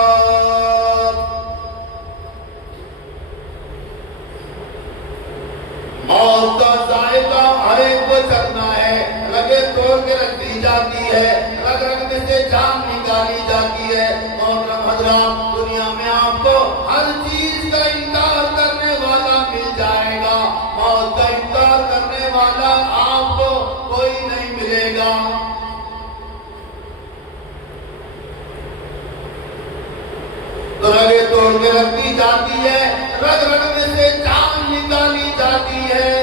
موت کا ذائقہ ہر ایک کو چکنا ہے، رگیں توڑ کے رکھ دی جاتی ہے، رگ رگ میں سے جان نکالی جاتی ہے۔ محترم حضرات، دنیا میں آپ کو ہر چیز کا انکار کرنے والا مل جائے گا، موت کا انکار کرنے والا آپ کو کوئی نہیں ملے گا۔ تو رگیں توڑ کے رکھ دی جاتی ہے، رگ رگ میں سے جان نکالی جاتی ہے،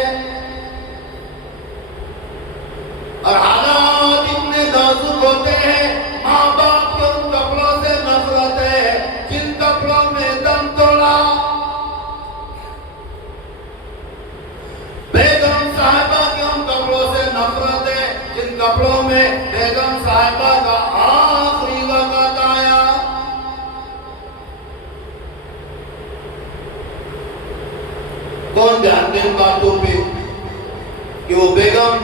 اور حالات اتنے نازک ہوتے ہیں۔ ماں باپ کے ان کپڑوں سے نفرت ہے جن کپڑوں میں دم توڑا، بیگم صاحبہ کے ان کپڑوں سے نفرت ہے جن کپڑوں میں بیگم صاحبہ کا آخری وقت آیا۔ کہ وہ بیگم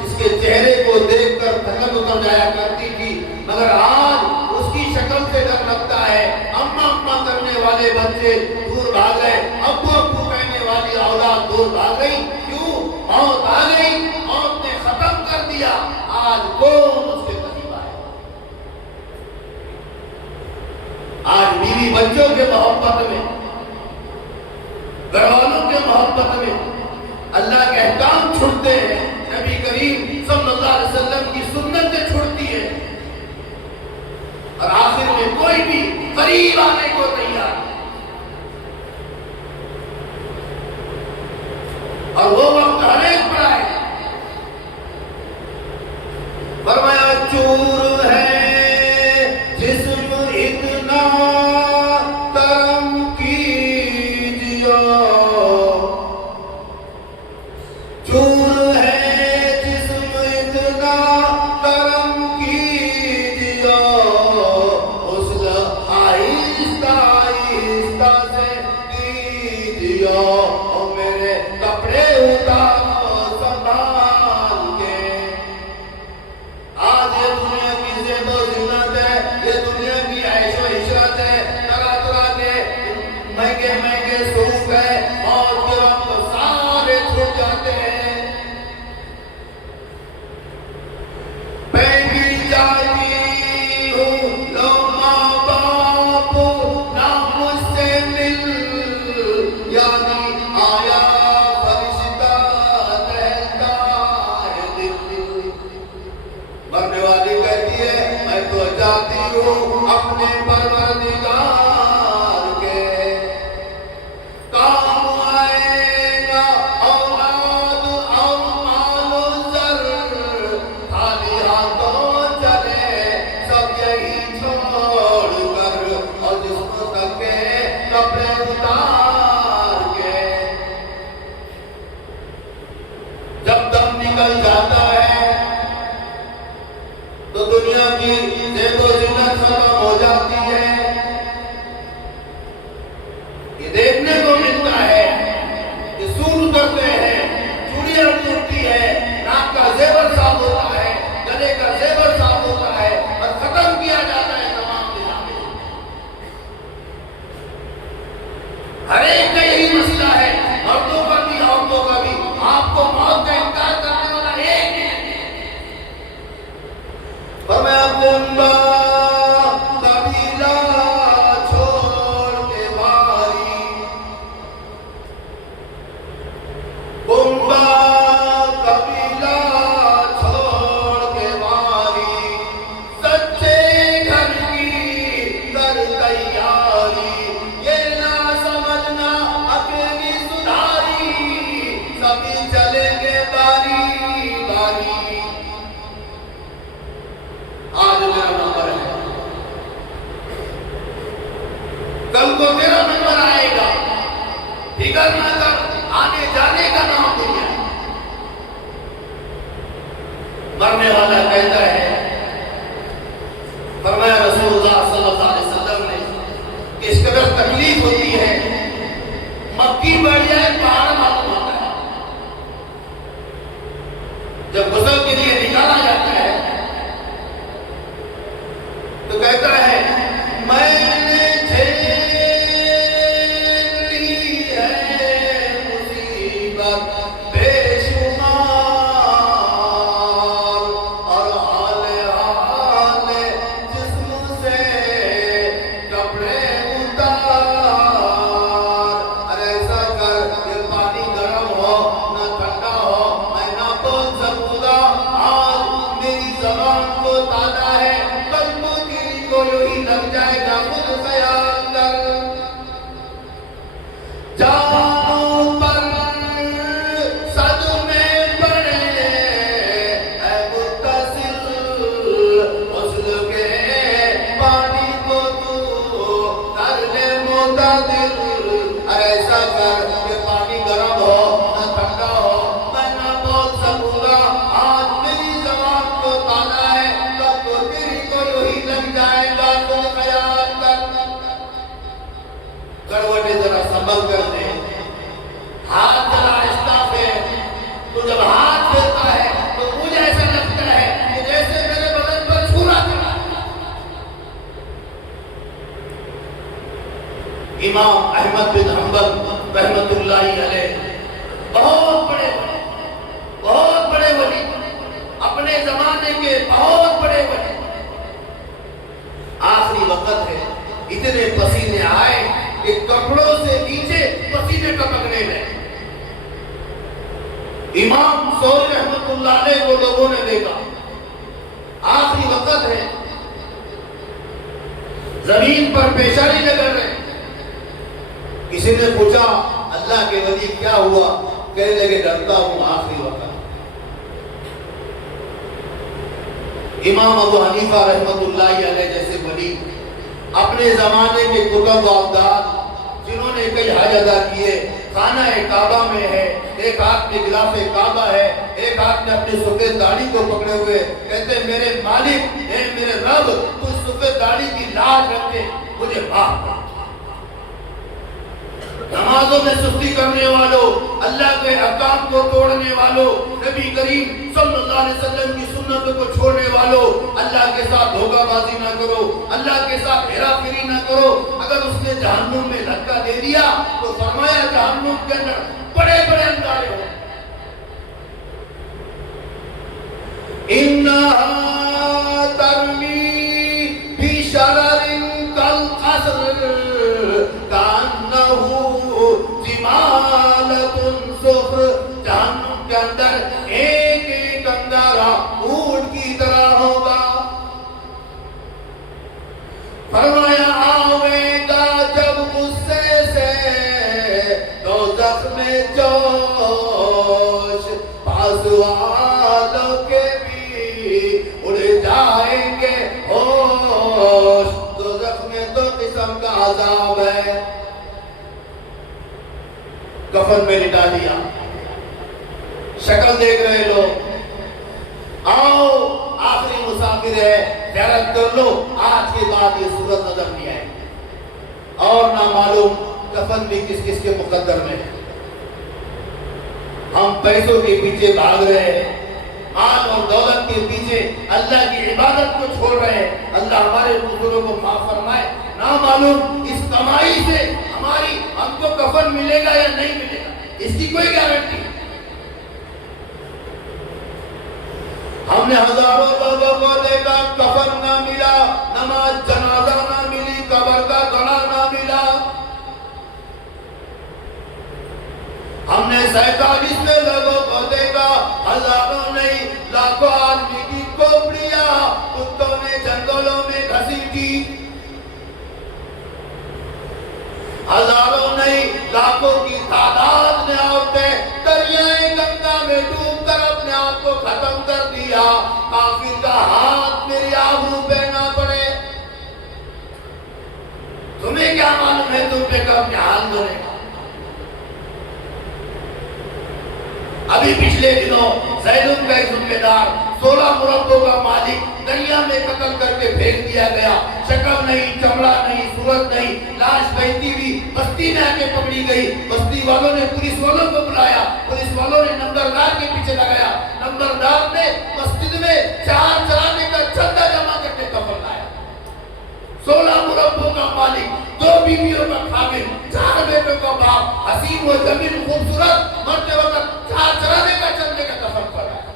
جس کے چہرے کو دیکھ کر تھکن اتر جایا کرتی تھی، مگر آج اس کی شکل سے ڈر لگتا ہے۔ اماں اماں کرنے والے بچے دور بھاگ گئے، ابو ابو کہنے والی اولاد دور بھاگ گئی۔ کیوں؟ موت آ گئی، موت نے ختم کر دیا۔ آج کون اس کے قریب آئے؟ آج بیوی بچوں کے محبت میں، گھر والوں کے محبت میں اللہ کے احکام چھوڑتے ہیں، نبی کریم صلی اللہ علیہ وسلم کی سنتیں چھوڑتی ہیں، اور آخر میں کوئی بھی قریب آنے کو تیار نہیں۔ اور وہ وقت ہر ایک پر آئے۔ فرمایا چور ہے جسم اتنا کرم کیجیے، چور ہے جسم اتنا کرم کیجیے، غسل آہستہ آہستہ سے کیجیے، اور میرے کپڑے اتارو سنبھال کے۔ آج یہ دنیا کی زیب و زینت ہے، یہ دنیا کی عیش و عشرت ہے، طرح طرح کے مہنگے مہنگے سوٹ ہے، موت کے وقت سارے چھوٹ جاتے ہیں۔ میں بھی جاتی ہوں لو ماں باپ نہ مجھ سے مل، یعنی آیا فرشتہ کہتا ہے دل۔ مرنے والی کہتی ہے میں تو جاتی ہوں اپنے پروردگار کے، کام آئے گا اولاد اور مال و زر، خالی ہاتھوں چلے سب یہی چھوڑ کر، اور جسم تک کے کپڑے اتار کے۔ جب دم نکل جاتا ہے تو دنیا کی زیب و زینت ختم ہو جاتی ہے۔ یہ دیکھنے کو ملتا ہے کہ سور کرتے ہیں، چوڑیاں ٹوٹتی ہے، ناک کا زیور صاف ہوتا ہے، گلے کا زیور صاف ہوتا ہے، اور ختم کیا جاتا ہے تمام نظام۔ ہر ایک کا یہی مسئلہ ہے، مردوں کا بھی عورتوں کا بھی۔ آپ کو موت کا انکار کرنے والا ایک ہی ہے۔ فرمایا کنبا قبیلہ چھوڑ کے بھائی، کنبا قبیلہ چھوڑ کے بھائی، سچے گھر کی کر تیاری، یہ نہ سمجھنا اپنی سدھاری، سبھی چلیں گے باری باری۔ آج میرا نمبر ہے، کل کو تیرا نمبر آئے گا، فکر نہ کر، آنے جانے کا نام دنیا ہے۔ مرنے والا کہتا ہے، فرمایا رسول اللہ صلی اللہ علیہ وسلم نے کہ اس قدر تکلیف ہوتی ہے، مکی بڑھ جائے پہاڑ معلوم ہوتا ہے۔ جب غسل کے لیے نکالا جاتا ہے تو کہتا ہے میں نے جھیل لی ہے مصیبت بے شمار، اور حال حال جسم سے کپڑے اتار، ارے ایسا کر کہ پانی گرم ہو نہ ٹھنڈا ہو، میں نہ بول سکوں گا احمد بن حنبل رحمت اللہ علیہ بہت بڑے ولی، اپنے زمانے کے بہت بڑے ولی، آخری وقت ہے، اتنے پسینے آئے کہ کپڑوں سے نیچے پسینے ٹپکنے لگے۔ امام سوری رحمت اللہ علیہ کو لوگوں نے دیکھا، آخری وقت ہے، زمین پر پیشانی رگڑ رہے۔ کسی نے پوچھا اللہ کے ولی کیا ہوا؟ کہنے لگے ڈرتا ہوں آخری وقت۔ امام ابو حنیفہ رحمت اللہ علیہ جیسے ولی اپنے زمانے کے کتب و ابدال جنہوں نے کئی حج ادا کیے، خانہ کعبہ میں ہے، ایک ہاتھ میں غلاف کعبہ ہے، ایک ہاتھ میں اپنی سفید داڑھی کو پکڑے ہوئے کہتے ہیں میرے مالک، اے میرے رب، تو سفید داڑھی کی لاج رکھتے مجھے معاف کر۔ نمازوں میں سستی کرنے والوں، اللہ کے احکام کو توڑنے والوں، نبی کریم صلی اللہ علیہ وسلم کی سنتوں کو چھوڑنے والوں، اللہ کے ساتھ دھوکہ بازی نہ کرو، اللہ کے ساتھ ہیرا پھیری نہ کرو۔ اگر اس نے جہنم میں دھکا دے دیا تو فرمایا جہنم کے اندر بڑے بڑے اندارے ہوں۔ انہا ترمی بشرر کالقصر کانہو جمالۃ صفر۔ جہنم کے اندر ایک ایک اندارہ اونٹ کی طرح ہوگا۔ فرمایا آوے گا جب غصے سے دوزخ میں جوش، پاس والوں کے بھی اڑ جائیں گے ہوش۔ دوزخ میں دو قسم کا عذاب ہے، کفن میں لٹا دیا، شکل دیکھ رہے لوگ، آؤ آخری مسافر ہے زیارت کر لو، آج کے بعد یہ صورت نظر نہیں آئے گی، اور نہ معلوم کفن بھی کس کس کے مقدر میں ہے۔ ہم پیسوں کے پیچھے بھاگ رہے ہیں، مال اور دولت کے پیچھے اللہ کی عبادت کو چھوڑ رہے ہیں۔ اللہ ہمارے بزرگوں کو معاف فرمائے، نہ معلوم اس کمائی سے ہم کو کفن ملے گا یا نہیں ملے گا، اس کی کوئی گارنٹی نہیں۔ ہم نے ہزاروں لوگوں کو دیکھا، کفن نہ ملا، نماز جنازہ نہ ملی، قبر کا گڑا نہ ملا۔ ہم نے 47 لوگوں کو دیکھا، ہزاروں نہیں لاکھوں آدمی کی کھوپڑیاں کتوں نے جنگلوں میں گھسیٹی، ہزاروں نہیں لاکھوں کی تعداد میں عورتیں دریائے گنگا میں ڈوب کر اپنے آپ کو ختم کر دیا۔ کافر کا ہاتھ میری آبرو پہ نہ پڑے۔ تمہیں کیا معلوم ہے تم پہ کب کیا حال بنے گا؟ ابھی پچھلے دنوں زیدن کا ایک ذمہ دار 16 مربوں کا مالک دریا میں قتل کر کے پھینک دیا گیا، شکل نہیں، چمڑا نہیں، صورت نہیں، لاش بہتی ہوئی بستی میں آ کے پکڑی گئی۔ بستی والوں نے پولیس والوں کو بلایا، پولیس والوں نے نمبردار کے پیچھے لگایا، نمبردار نے مسجد میں چار چرانے کا چندہ جمع کر کے کفن لایا۔ 16 مربوں کا مالک، 2 بیویوں کا خاوند، 4 بیٹوں کا باپ، حسین و جمیل خوبصورت، مرتے وقت 4 چرانے کا چندے کا کفن پڑا ہے۔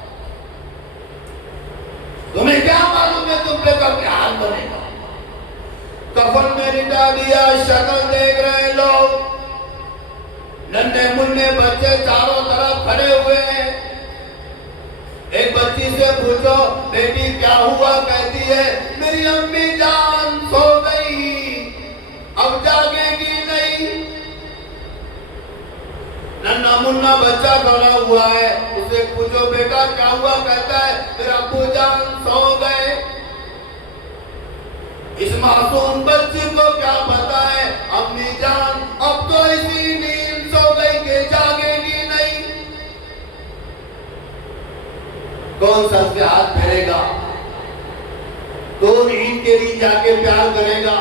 تمہیں کیا معلوم ہے تم پہ کب کیا حال بنے گا؟ کفن میں لٹا دیا، شکل دیکھ رہے لوگ، ننھے منھے بچے چاروں طرف کھڑے ہوئے ہیں۔ ایک بچی سے پوچھو بیٹی کیا ہوا؟ کہتی ہے میری امی جان سو گئی، اب جاگے گی نہیں۔ ننھا منھا بچہ کھڑا ہوا ہے، اسے پوچھو بیٹا کیا ہوا؟ کہتا ہے میرا ابو جان سو گئے۔ اس معصوم بچے کو کیا پتا ہے امی جان اب تو اسی نیند سو گئی کہ جاگے گی نہیں۔ کون سر سے ہاتھ پھیرے گا؟ کون عید کے لیے جا کے پیار کرے گا؟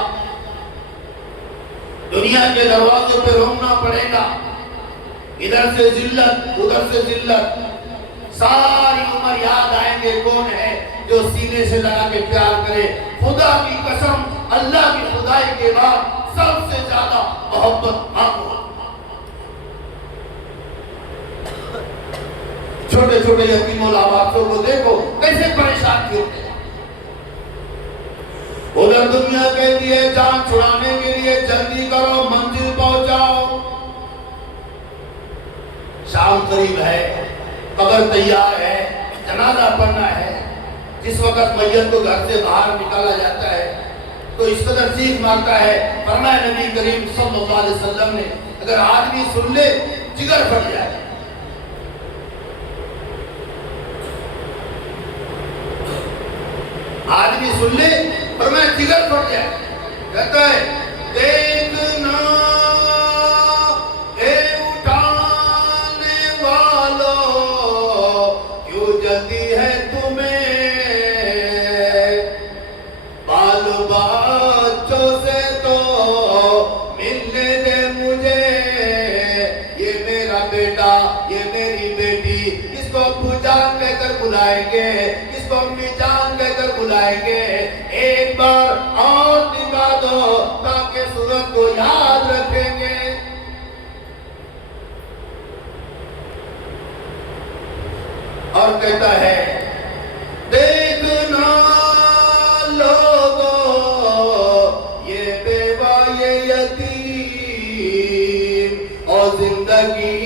دنیا کے دروازوں پہ رونا پڑے گا، ادھر سے ذلت ادھر سے ذلت، ساری عمر یاد آئیں گے کون ہے جو سینے سے لگا کے پیار کرے۔ خدا کی قسم، اللہ کی خدائی کے بعد سب سے زیادہ محبت ماں کو۔ چھوٹے چھوٹے یتیم الاواسوں کو دیکھو کیسے پریشان ہوتے ہیں۔ ادھر دنیا کہتی ہے جان چھڑانے کے لیے جلدی کرو، منزل پہنچاؤ، شام قریب ہے، قبر تیار ہے، جنازہ پڑھنا ہے۔ جس وقت میت کو گھر سے باہر نکالا جاتا ہے تو اس قدر چیخ مارتا ہے، فرمایا نبی کریم صلی اللہ علیہ وسلم نے اگر آدمی سن لے جگر پھٹ جائے۔ آدمی سن لے فرمایا جگر پھٹ جائے۔ کہتا ہے دیکھنا اے اٹھانے والوں کیوں جلدی ہے تمہیں، بال بچوں سے تو ملنے دے مجھے، یہ میرا بیٹا یہ میری بیٹی، اس کو ابو جان کہہ کر بلائیں گے، اس کو امی جان کہہ کر بلائیں گے، ایک بار اور دکھا دو تاکہ صورت کو یاد رکھیں گے۔ اور کہتا ہے دیکھنا لوگوں یہ بیوہ یہ یتیم اور زندگی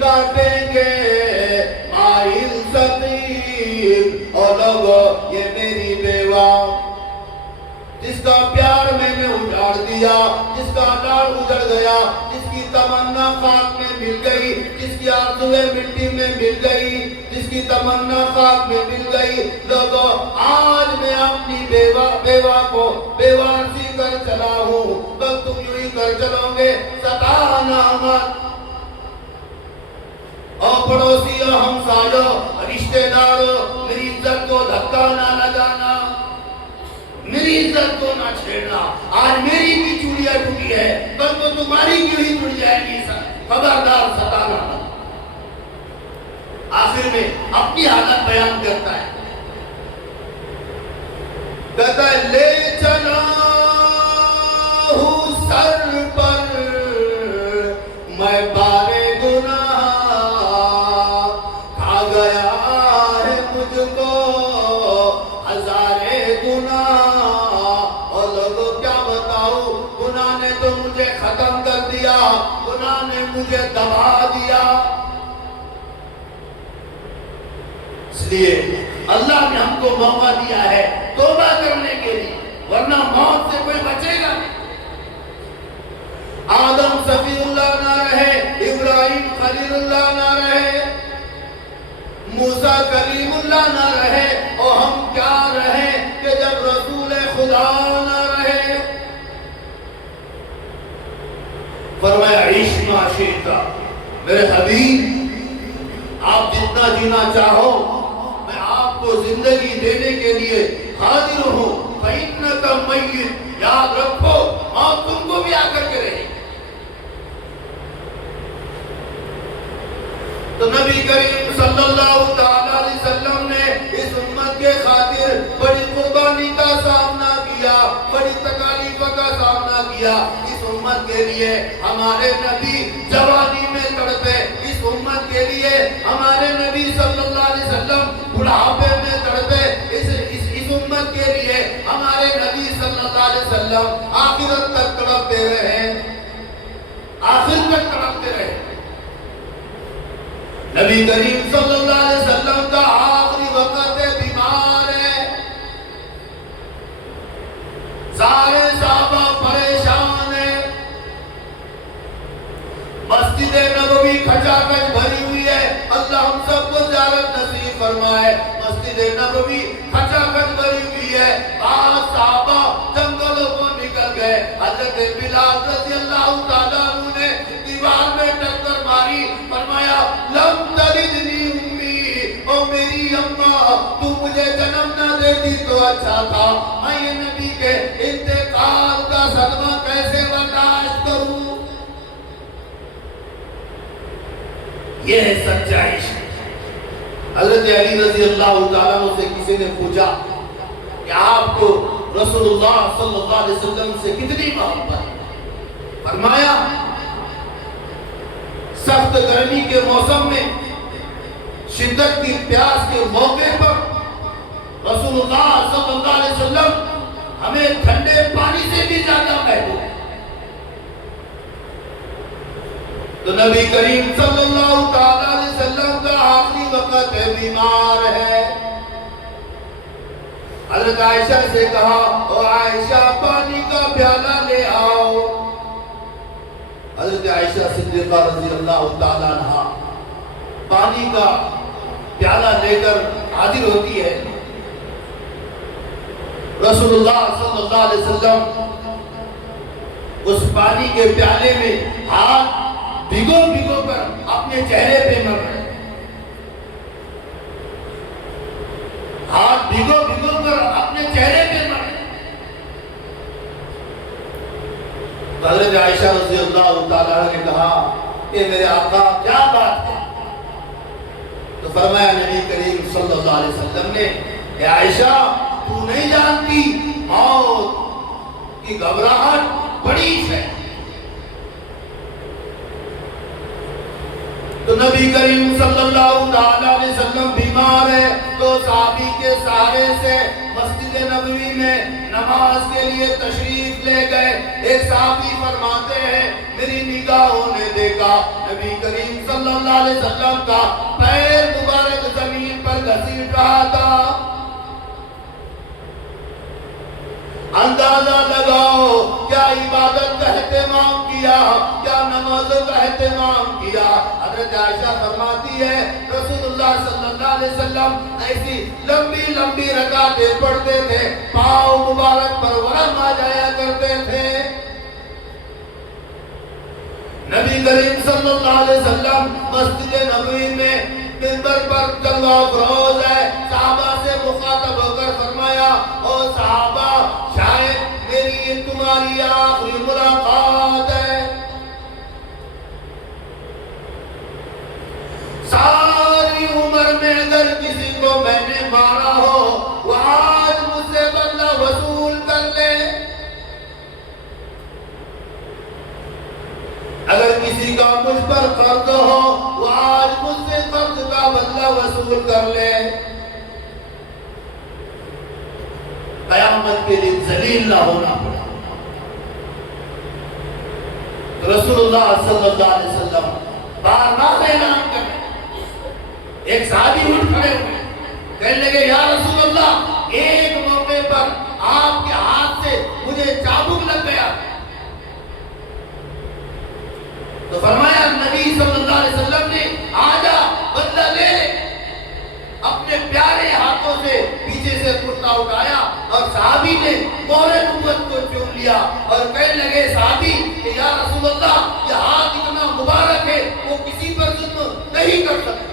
کاٹیں گے مائل سقیم، اور لوگوں یہ میری بیوہ جس کا پیار میں نے اجاڑ دیا، جس کا لاڑ اجڑ گیا، جس کی تمنا خاک میں مل گئی، جس کی آرزویں مٹی میں مل گئی، جس کی تمنا خاک میں مل گئی، لوگوں آج میں اپنی بیوہ کو بیوارسی کر چلا ہوں، کل تم یوں ہی کر چلو گے، ستانا مت۔ اور پڑوسیوں ہمسایوں رشتہ داروں میری عزت کو دھکا نہ لگانا، میری عزت کو نہ چھیڑنا، آج میری بھی چوڑیاں ٹوٹی ہے کل تو تمہاری بھی ہی ٹوٹ جائے گی، خبردار ستانا مت۔ آخر میں اپنی حالت بیان کرتا ہے، کہتا ہے لے چلا ہوں سر پر میں بارے گناہ، کھا گیا ہے مجھ کو ہزارے گناہ، اور لوگوں کیا بتاؤں گناہ نے تو مجھے ختم کر دیا، گناہ نے مجھے دبا دیا۔ اس لیے اللہ نے ہم کو موقع دیا ہے توبہ کرنے کے لیے، ورنہ موت سے کوئی بچے گا نہیں۔ آدم صفی اللہ نہ رہے، ابراہیم خلیل اللہ نہ رہے، موسیٰ کلیم اللہ نہ رہے، اور ہم کیا رہے کہ جب رسول خدا نہ رہے۔ فرمایا عیش ما شئت، میرے حبیب آپ جتنا جینا چاہو میں آپ کو زندگی دینے کے لیے حاضر ہوں، فَإِنَّكَ مَيِّتٌ، یاد رکھو موت تم کو بھی آ کر کے رہے۔ تو نبی کریم صلی اللہ تعالی علیہ وسلم نے اس امت کے خاطر بڑی قربانی کا سامنا کیا، بڑی تکالیف کا سامنا کیا۔ اس امت کے لیے ہمارے نبی جوانی میں تڑپے، اس امت کے لیے ہمارے نبی صلی اللہ علیہ وسلم بڑھاپے میں تڑپے، اس امت کے لیے ہمارے نبی صلی اللہ علیہ وسلم آخرت تک تڑپتے رہے، آخر تک تڑپتے رہے۔ نبی کریم صلی اللہ علیہ وسلم کا آخری وقت ہے، بیمار ہے، سارے صحابہ پریشان ہیں، مسجد نبوی کھچا کھچ بھری ہوئی ہے، اللہ ہم سب کو زیارت نصیب فرمائے۔ مسجد نبوی کھچا کھچ بھری ہوئی ہے، بعض صحابہ جنگلوں کو نکل گئے، حضرت بلال رضی اللہ تعالیٰ عنہ نے دیوار میں ٹکر ماری، فرمایا لم تلدنی امی، او میری اماں تو مجھے جنم نہ دیتی تو اچھا تھا، میں یہ نبی کے انتقال کا صدمہ کیسے برداشت کروں۔ یہ ہے سچا عشق۔ حضرت علی رضی اللہ تعالیٰ عنہ سے کسی نے پوچھا کہ آپ کو رسول اللہ صلی اللہ علیہ وسلم سے کتنی محبت ہے؟ فرمایا سخت گرمی کے موسم میں شدت کی پیاس کے موقع پر رسول اللہ صلی اللہ علیہ وسلم ہمیں ٹھنڈے پانی سے بھی زیادہ محبوب ہے. تو نبی کریم صلی اللہ تعالی علیہ وسلم کا آخری وقت ہے، بیمار ہے. حضرت عائشہ سے کہا او عائشہ پانی کا پیالہ لے آؤ. حضرت عائشہ صدیقہ رضی اللہ تعالی عنہا پانی کا پیالہ لے کر حاضر ہوتی ہے. رسول اللہ صلی اللہ علیہ وسلم اس پانی کے پیالے میں ہاتھ بھگو بھگو کر اپنے چہرے پہ مر رہے ہیں. ہاتھ بھگو بھگو کر اپنے چہرے پہ مر رہے ہیں. حضرت عائشہ رضی اللہ تعالیٰ نے کہا کہ میرے آقا کیا بات ہے؟ تو فرمایا نبی کریم صلی اللہ علیہ وسلم نے کہ عائشہ تو نہیں جانتی موت کی گھبراہٹ بڑی ہے. تو نبی کریم صلی اللہ علیہ وسلم بیمار ہے تو صحابی کے سہارے سے مسجد نبوی میں نماز کے لیے تشریف لے گئے. ایک صحابی فرماتے ہیں میری نگاہوں نے دیکھا نبی کریم صلی اللہ علیہ وسلم کا پیر مبارک زمین پر گھسیٹ رہا تھا. اندازہ لگاؤ کیا عبادت کا اہتمام کیا، کیا نماز کا اہتمام کیا. حضرت عائشہ فرماتی ہے رسول اللہ صلی اللہ علیہ وسلم ایسی لمبی لمبی رکعتیں پڑھتے تھے، پاؤں مبارک پر ورم آ جایا کرتے تھے. نبی کریم صلی اللہ علیہ وسلم مسجد نبوی میں منبر پر جلوہ افروز ہے. صحابہ سے مخاطب ہو کر فرمایا او صحابہ شاید میری تمہاری آخری ملاقات ہے. ساری عمر میں اگر کسی کو میں نے مارا ہو وہ آج مجھ سے بدلہ وصول کر لے. اگر کسی کا مجھ پر قرض ہو وہ آج مجھ سے قرض کا بدلہ وصول کر لے. قیامت کے دن ذلیل نہ ہونا پڑا. تو رسول اللہ صلی اللہ علیہ وسلم بار بار اعلان کر رہے. ایک صحابی اٹھ کھڑے ہوئے کہنے لگے یا رسول اللہ ایک موقع پر آپ کے ہاتھ سے مجھے چابک لگ گیا. تو فرمایا نبی صلی اللہ علیہ وسلم نے آجا بدلہ لے. اپنے پیارے ہاتھوں سے پیچھے سے کرتا اٹھایا اور صحابی نے مہر نبوت کو چوم لیا اور کہنے لگے صحابی کہ یا رسول اللہ یہ ہاتھ اتنا مبارک ہے وہ کسی پر ظلم نہیں کر سکتا.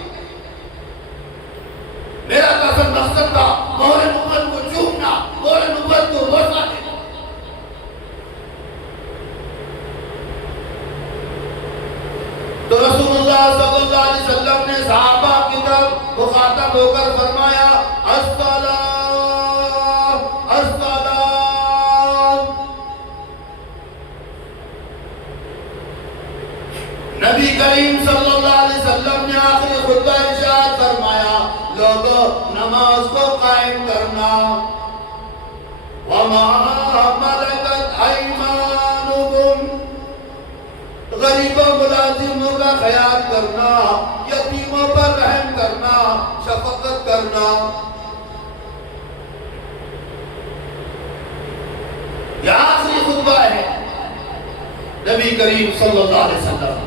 میرا قصد مقصد تھا مہر نبوت کو چومنا، مہر نبوت کو بوسہ دینا. تو رسول اللہ صلی اللہ علیہ وسلم نے صحابہ کی طرف مخاطب ہو کر فرمایا السلام السلام. نبی کریم صلی اللہ علیہ وسلم نے آخری خطبہ ارشاد فرمایا لوگوں نماز کو قائم کرنا. وَمَا مَلَكَتْ أَيْمَانُكُمْ غریب و ملازموں کا خیال کرنا، یتیموں پر رحم کرنا، شفقت کرنا. یہ آخری خطبہ ہے نبی کریم صلی اللہ علیہ وسلم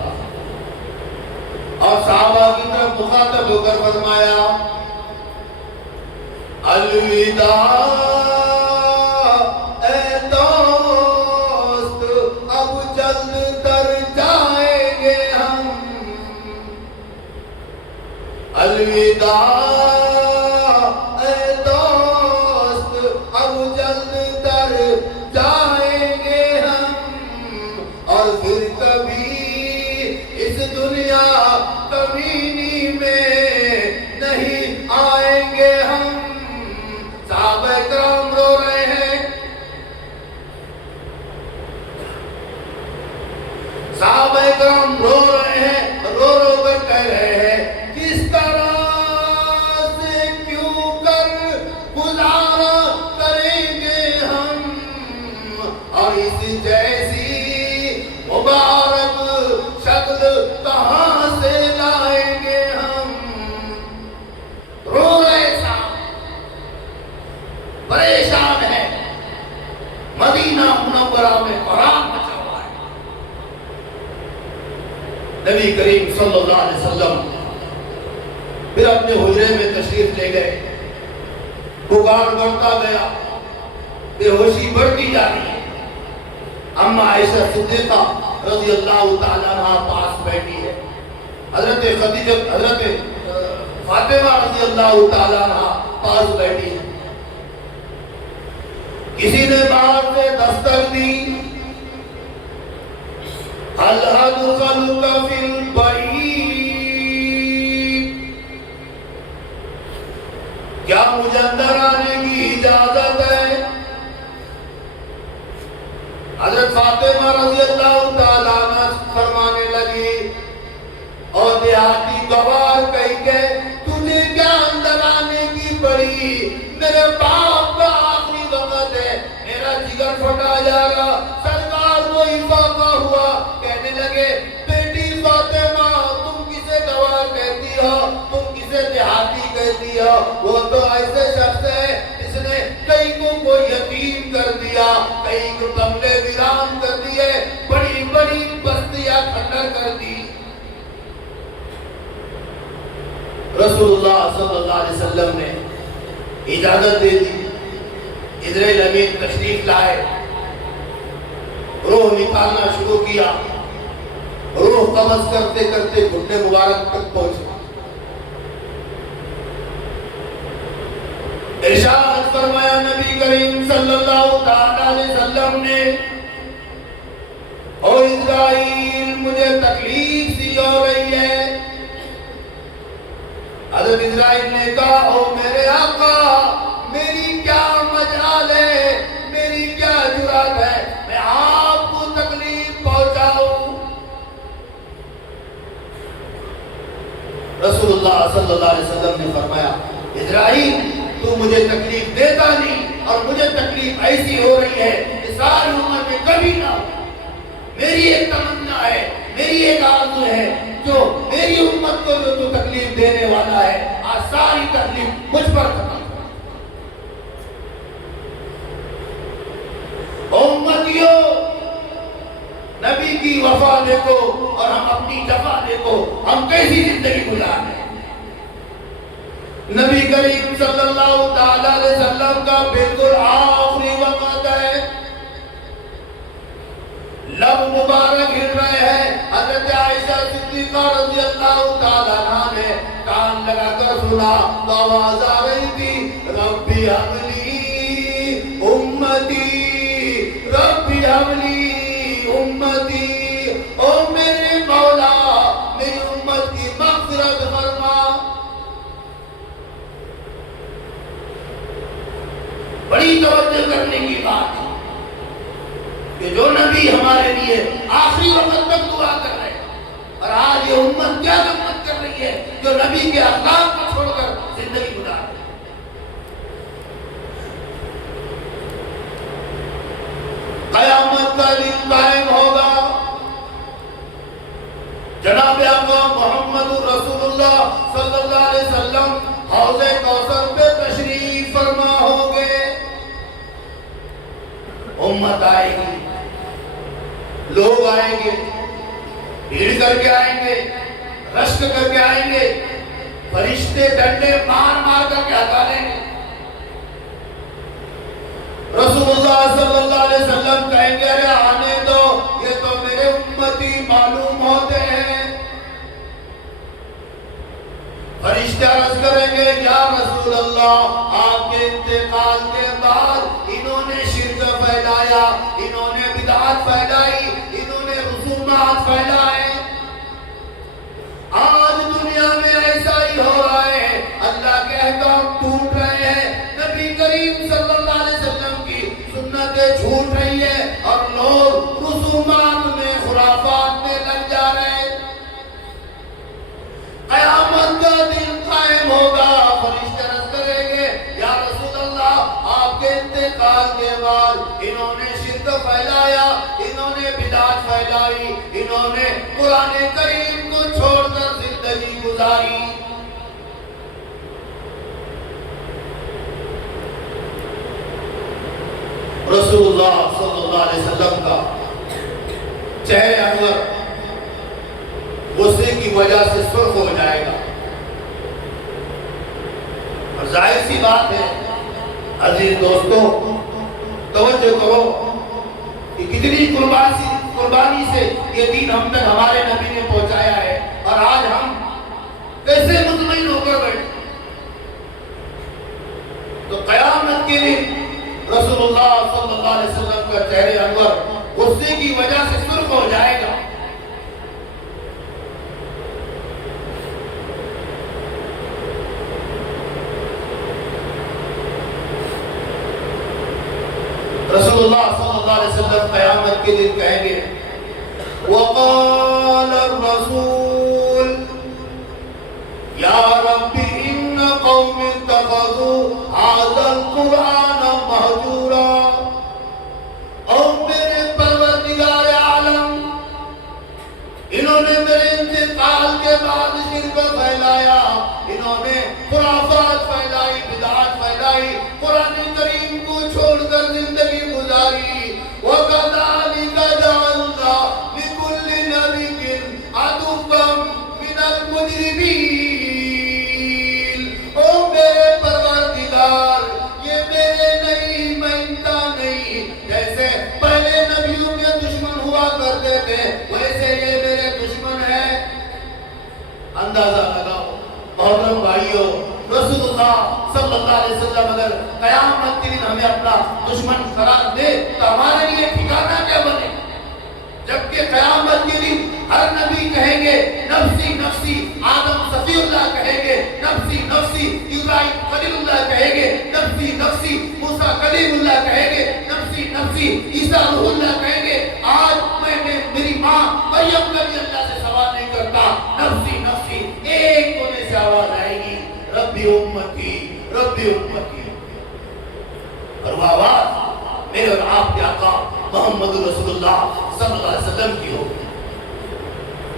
اور صحابہ کی طرف مخاطب ہو کر فرمایا الوداع اے دوست اب جلد تر جائیں گے ہم. الوداع اے دوست اب جلد تر جائیں گے ہم اور پھر کبھی اس دنیا کمینی میں نہیں آئیں گے ہم. صحابہ کرام پریشان ہے. مدینہ منورہ میں قرآن مچا ہوا ہے. نبی کریم صلی اللہ علیہ وسلم پھر اپنے حجرے میں تشریف لے گئے. پکار بڑھتا گیا، بے ہوشی بڑھتی جا رہی ہے. اما عائشہ صدیقہ رضی اللہ تعالیٰ عنہ پاس بیٹھی ہے. حضرت خدیجہ، حضرت فاطمہ رضی اللہ تعالیٰ عنہ پاس بیٹھی ہے. کسی نے باہر سے دستک دی، هل أدخلك في البيت؟ کیا مجھے اندر آنے کی اجازت ہے؟ حضرت فاطمہ رضی اللہ تعالیٰ عنہ فرمانے لگی، اور دیہاتی گوار کہی کہ تجھے کیا اندر آنے کی پڑی؟ میرے باپ کا آخری وقت ہے، میرا جگر پھٹا جا رہا. سرکار کو افاقہ ہوا، کہنے لگے بیٹی فاطمہ تم کسے گوار کہتی ہو، تم کسے دیہاتی کہتی ہو؟ وہ تو ایسے شخص ہے جس نے کئی کو یتیم کر دیا، کئی کو بنگلے ویران کر دیے، بڑی بڑی بستیاں کھنڈر کر دی. رسول اللہ صلی اللہ علیہ وسلم نے اجازت دے دی. جبرائیل امین تشریف لائے، روح نکالنا شروع کیا. روح قبض کرتے کرتے گھٹنے مبارک تک پہنچا. ارشاد فرمایا نبی کریم صلی اللہ تعالی علیہ وسلم نے، اور اسرائیل مجھے تکلیف سی ہو رہی ہے. حضرت اسرائیل نے کہا، او میرے آقا میری کیا مجال ہے، میری کیا جرات ہے، میں آپ کو تکلیف پہنچاؤں. رسول اللہ صلی اللہ علیہ وسلم نے فرمایا، اسرائیل تو مجھے تکلیف دیتا نہیں، اور مجھے تکلیف ایسی ہو رہی ہے کہ ساری عمر میں کبھی نہ ہو. میری ایک تمنا ہے، میری ایک آرزو ہے، جو میری امت کو جو تکلیف دینے والا ہے، آج ساری تکلیف مجھ پر ختم. امتیوں نبی کی وفا دیکھو اور ہم اپنی جفا دیکھو، ہم کیسی زندگی گزار رہے ہیں. نبی کریم صلی اللہ تعالی علیہ وسلم کا بالکل آخری وقت ہے، لب مبارک ہل رہے ہیں. حضرت عائشہ صدیقہ رضی اللہ تعالیٰ عنہ نے کان لگا کر سنا تو آواز آ رہی تھی، ربی حبلی امتی، ربی حبلی امتی. او میرے مولا میری امت کی مغفرت فرما. بڑی توجہ کرنے کی بات ہے کہ جو نبی ہمارے لیے آخری وقت تک دعا کر رہے ہیں، اور آج یہ امت کیا غفلت کر رہی ہے جو نبی کے اخلاق کو چھوڑ کر زندگی گزار رہی ہے. قیامت کا دن قائم ہوگا، جناب آقا محمد رسول اللہ صلی اللہ علیہ وسلم حوض کوثر پہ تشریف فرما ہوں گے. امت آئے گی، لوگ آئیں گے، بھیڑ کر کے آئیں گے، رشک کر کے آئیں گے، فرشتے ڈنڈے مار مار کر کے ہٹا لیں گے. رسول اللہ صلی اللہ علیہ وسلم کہیں گے، ارے آنے دو، یہ تو میرے امتی معلوم ہوتے ہیں. فرشتے عرض کریں گے، یا رسول اللہ آپ کے انتقال کے بعد انہوں نے شرک پھیلایا، انہوں نے بدعات پھیلائی، انہوں نے رسومات پھیلائے. آج دنیا میں ایسا ہی ہو رہا ہے، اللہ کے احکام ٹوٹ رہے ہیں، نبی کریم صلی اللہ علیہ وسلم کی سنتیں چھوٹ رہی ہیں، اور لوگ رسومات میں خرافات میں لگ جا رہے ہیں. قیامت کا دن قائم ہوگا، فرشتے عرض کریں گے، یا رسول اللہ آپ کے انتقال کے بعد انہوں نے شرک پھیلایا، انہوں نے بدعت پھیلائی، انہوں نے قرآن کریم کو چھوڑ کر زندگی گزاری. رسول اللہ صلی اللہ علیہ وسلم کا چہرہ انور غصے کی وجہ سے سرخ ہو جائے گا. اور ظاہر سی بات ہے عزیز دوستوں، توجہ کرو کہ کتنی قربانی سے یہ دین ہم تک ہمارے نبی نے پہنچایا ہے، اور آج ہم کیسے مطمئن ہو کر بیٹھے. تو قیامت کے دن رسول اللہ صلی اللہ علیہ وسلم کا چہرہ انور غصے کی وجہ سے سرخ ہو جائے گا. رسول اللہ صلی اللہ علیہ وسلم قیامت کے دن کہیں گے وقال الرسول یا رب ان قوم اتخذوا هذا القرآن مہجورا. اور میرے پروردگار عالم، انہوں نے میرے انتقال کے بعد شرک پھیلایا، انہوں نے خرافات پھیلائی، بدعات پھیلائی، قرآن کریم کو چھوڑ کر زندگی گزاری. وَكَذَلِكَ جَعَلْنَا لِكُلِّ نَبِيٍّ عَدُوًّا مِنَ الْمُجْرِمِينَ. او میرے پروردگار، یہ میرے نہیں، میں ان کا نہیں. جیسے پہلے نبیوں کے دشمن ہوا کرتے تھے، ویسے یہ میرے دشمن ہیں. اندازہ لگاؤ محترم بھائیو، رسول اللہ صلی اللہ علیہ وسلم اگر قیامت کے دن ہمیں اپنا دشمن قرار دے تو ہمارے لیے ٹھکانہ کیا بنے؟ جبکہ قیامت کے دن ہر نبی کہیں گے نفسی نفسی، آدم صفی اللہ کہیں گے نفسی نفسی، ابراہیم خلیل اللہ کہیں گے نفسی نفسی، موسیٰ کلیم اللہ کہیں گے نفسی نفسی، عیسیٰ روح اللہ کہیں گے آج میں میری ماں مریم کا بھی اللہ سے سوال نہیں کرتا، نفسی نفسی. ایک کونے سے آواز آئے گی ربی امتی ربی امتی، اور وہ آواز میرے اور آپ کے آقا محمد رسول اللہ صلی اللہ علیہ وسلم کی ہو.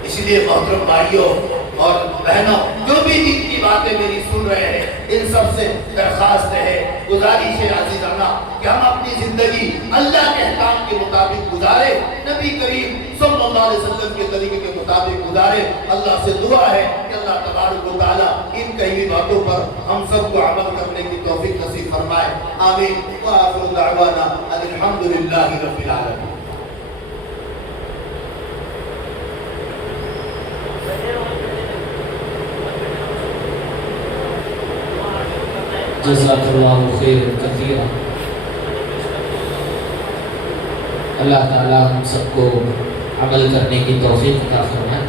اس لیے محترم بھائیوں اور بہنوں، جو بھی دین کی باتیں میری سن رہے ہیں، ان سب سے درخواست ہے، گزارش ہے عزیزانہ کہ ہم اپنی زندگی اللہ کے احکام کے مطابق گزارے، نبی کریم صلی اللہ علیہ وسلم کے طریقے کے مطابق گزارے. اللہ سے دعا ہے کہ اللہ تبارک و تعالیٰ ان کئی باتوں پر ہم سب کو عمل کرنے کی توفیق نصیب فرمائے. آمین. وآخر دعوانا ان الحمدللہ رب العالمین. جزاک اللہ خیر کثیرا. اللہ تعالی ہم سب کو عمل کرنے کی توفیق عطا فرمائے.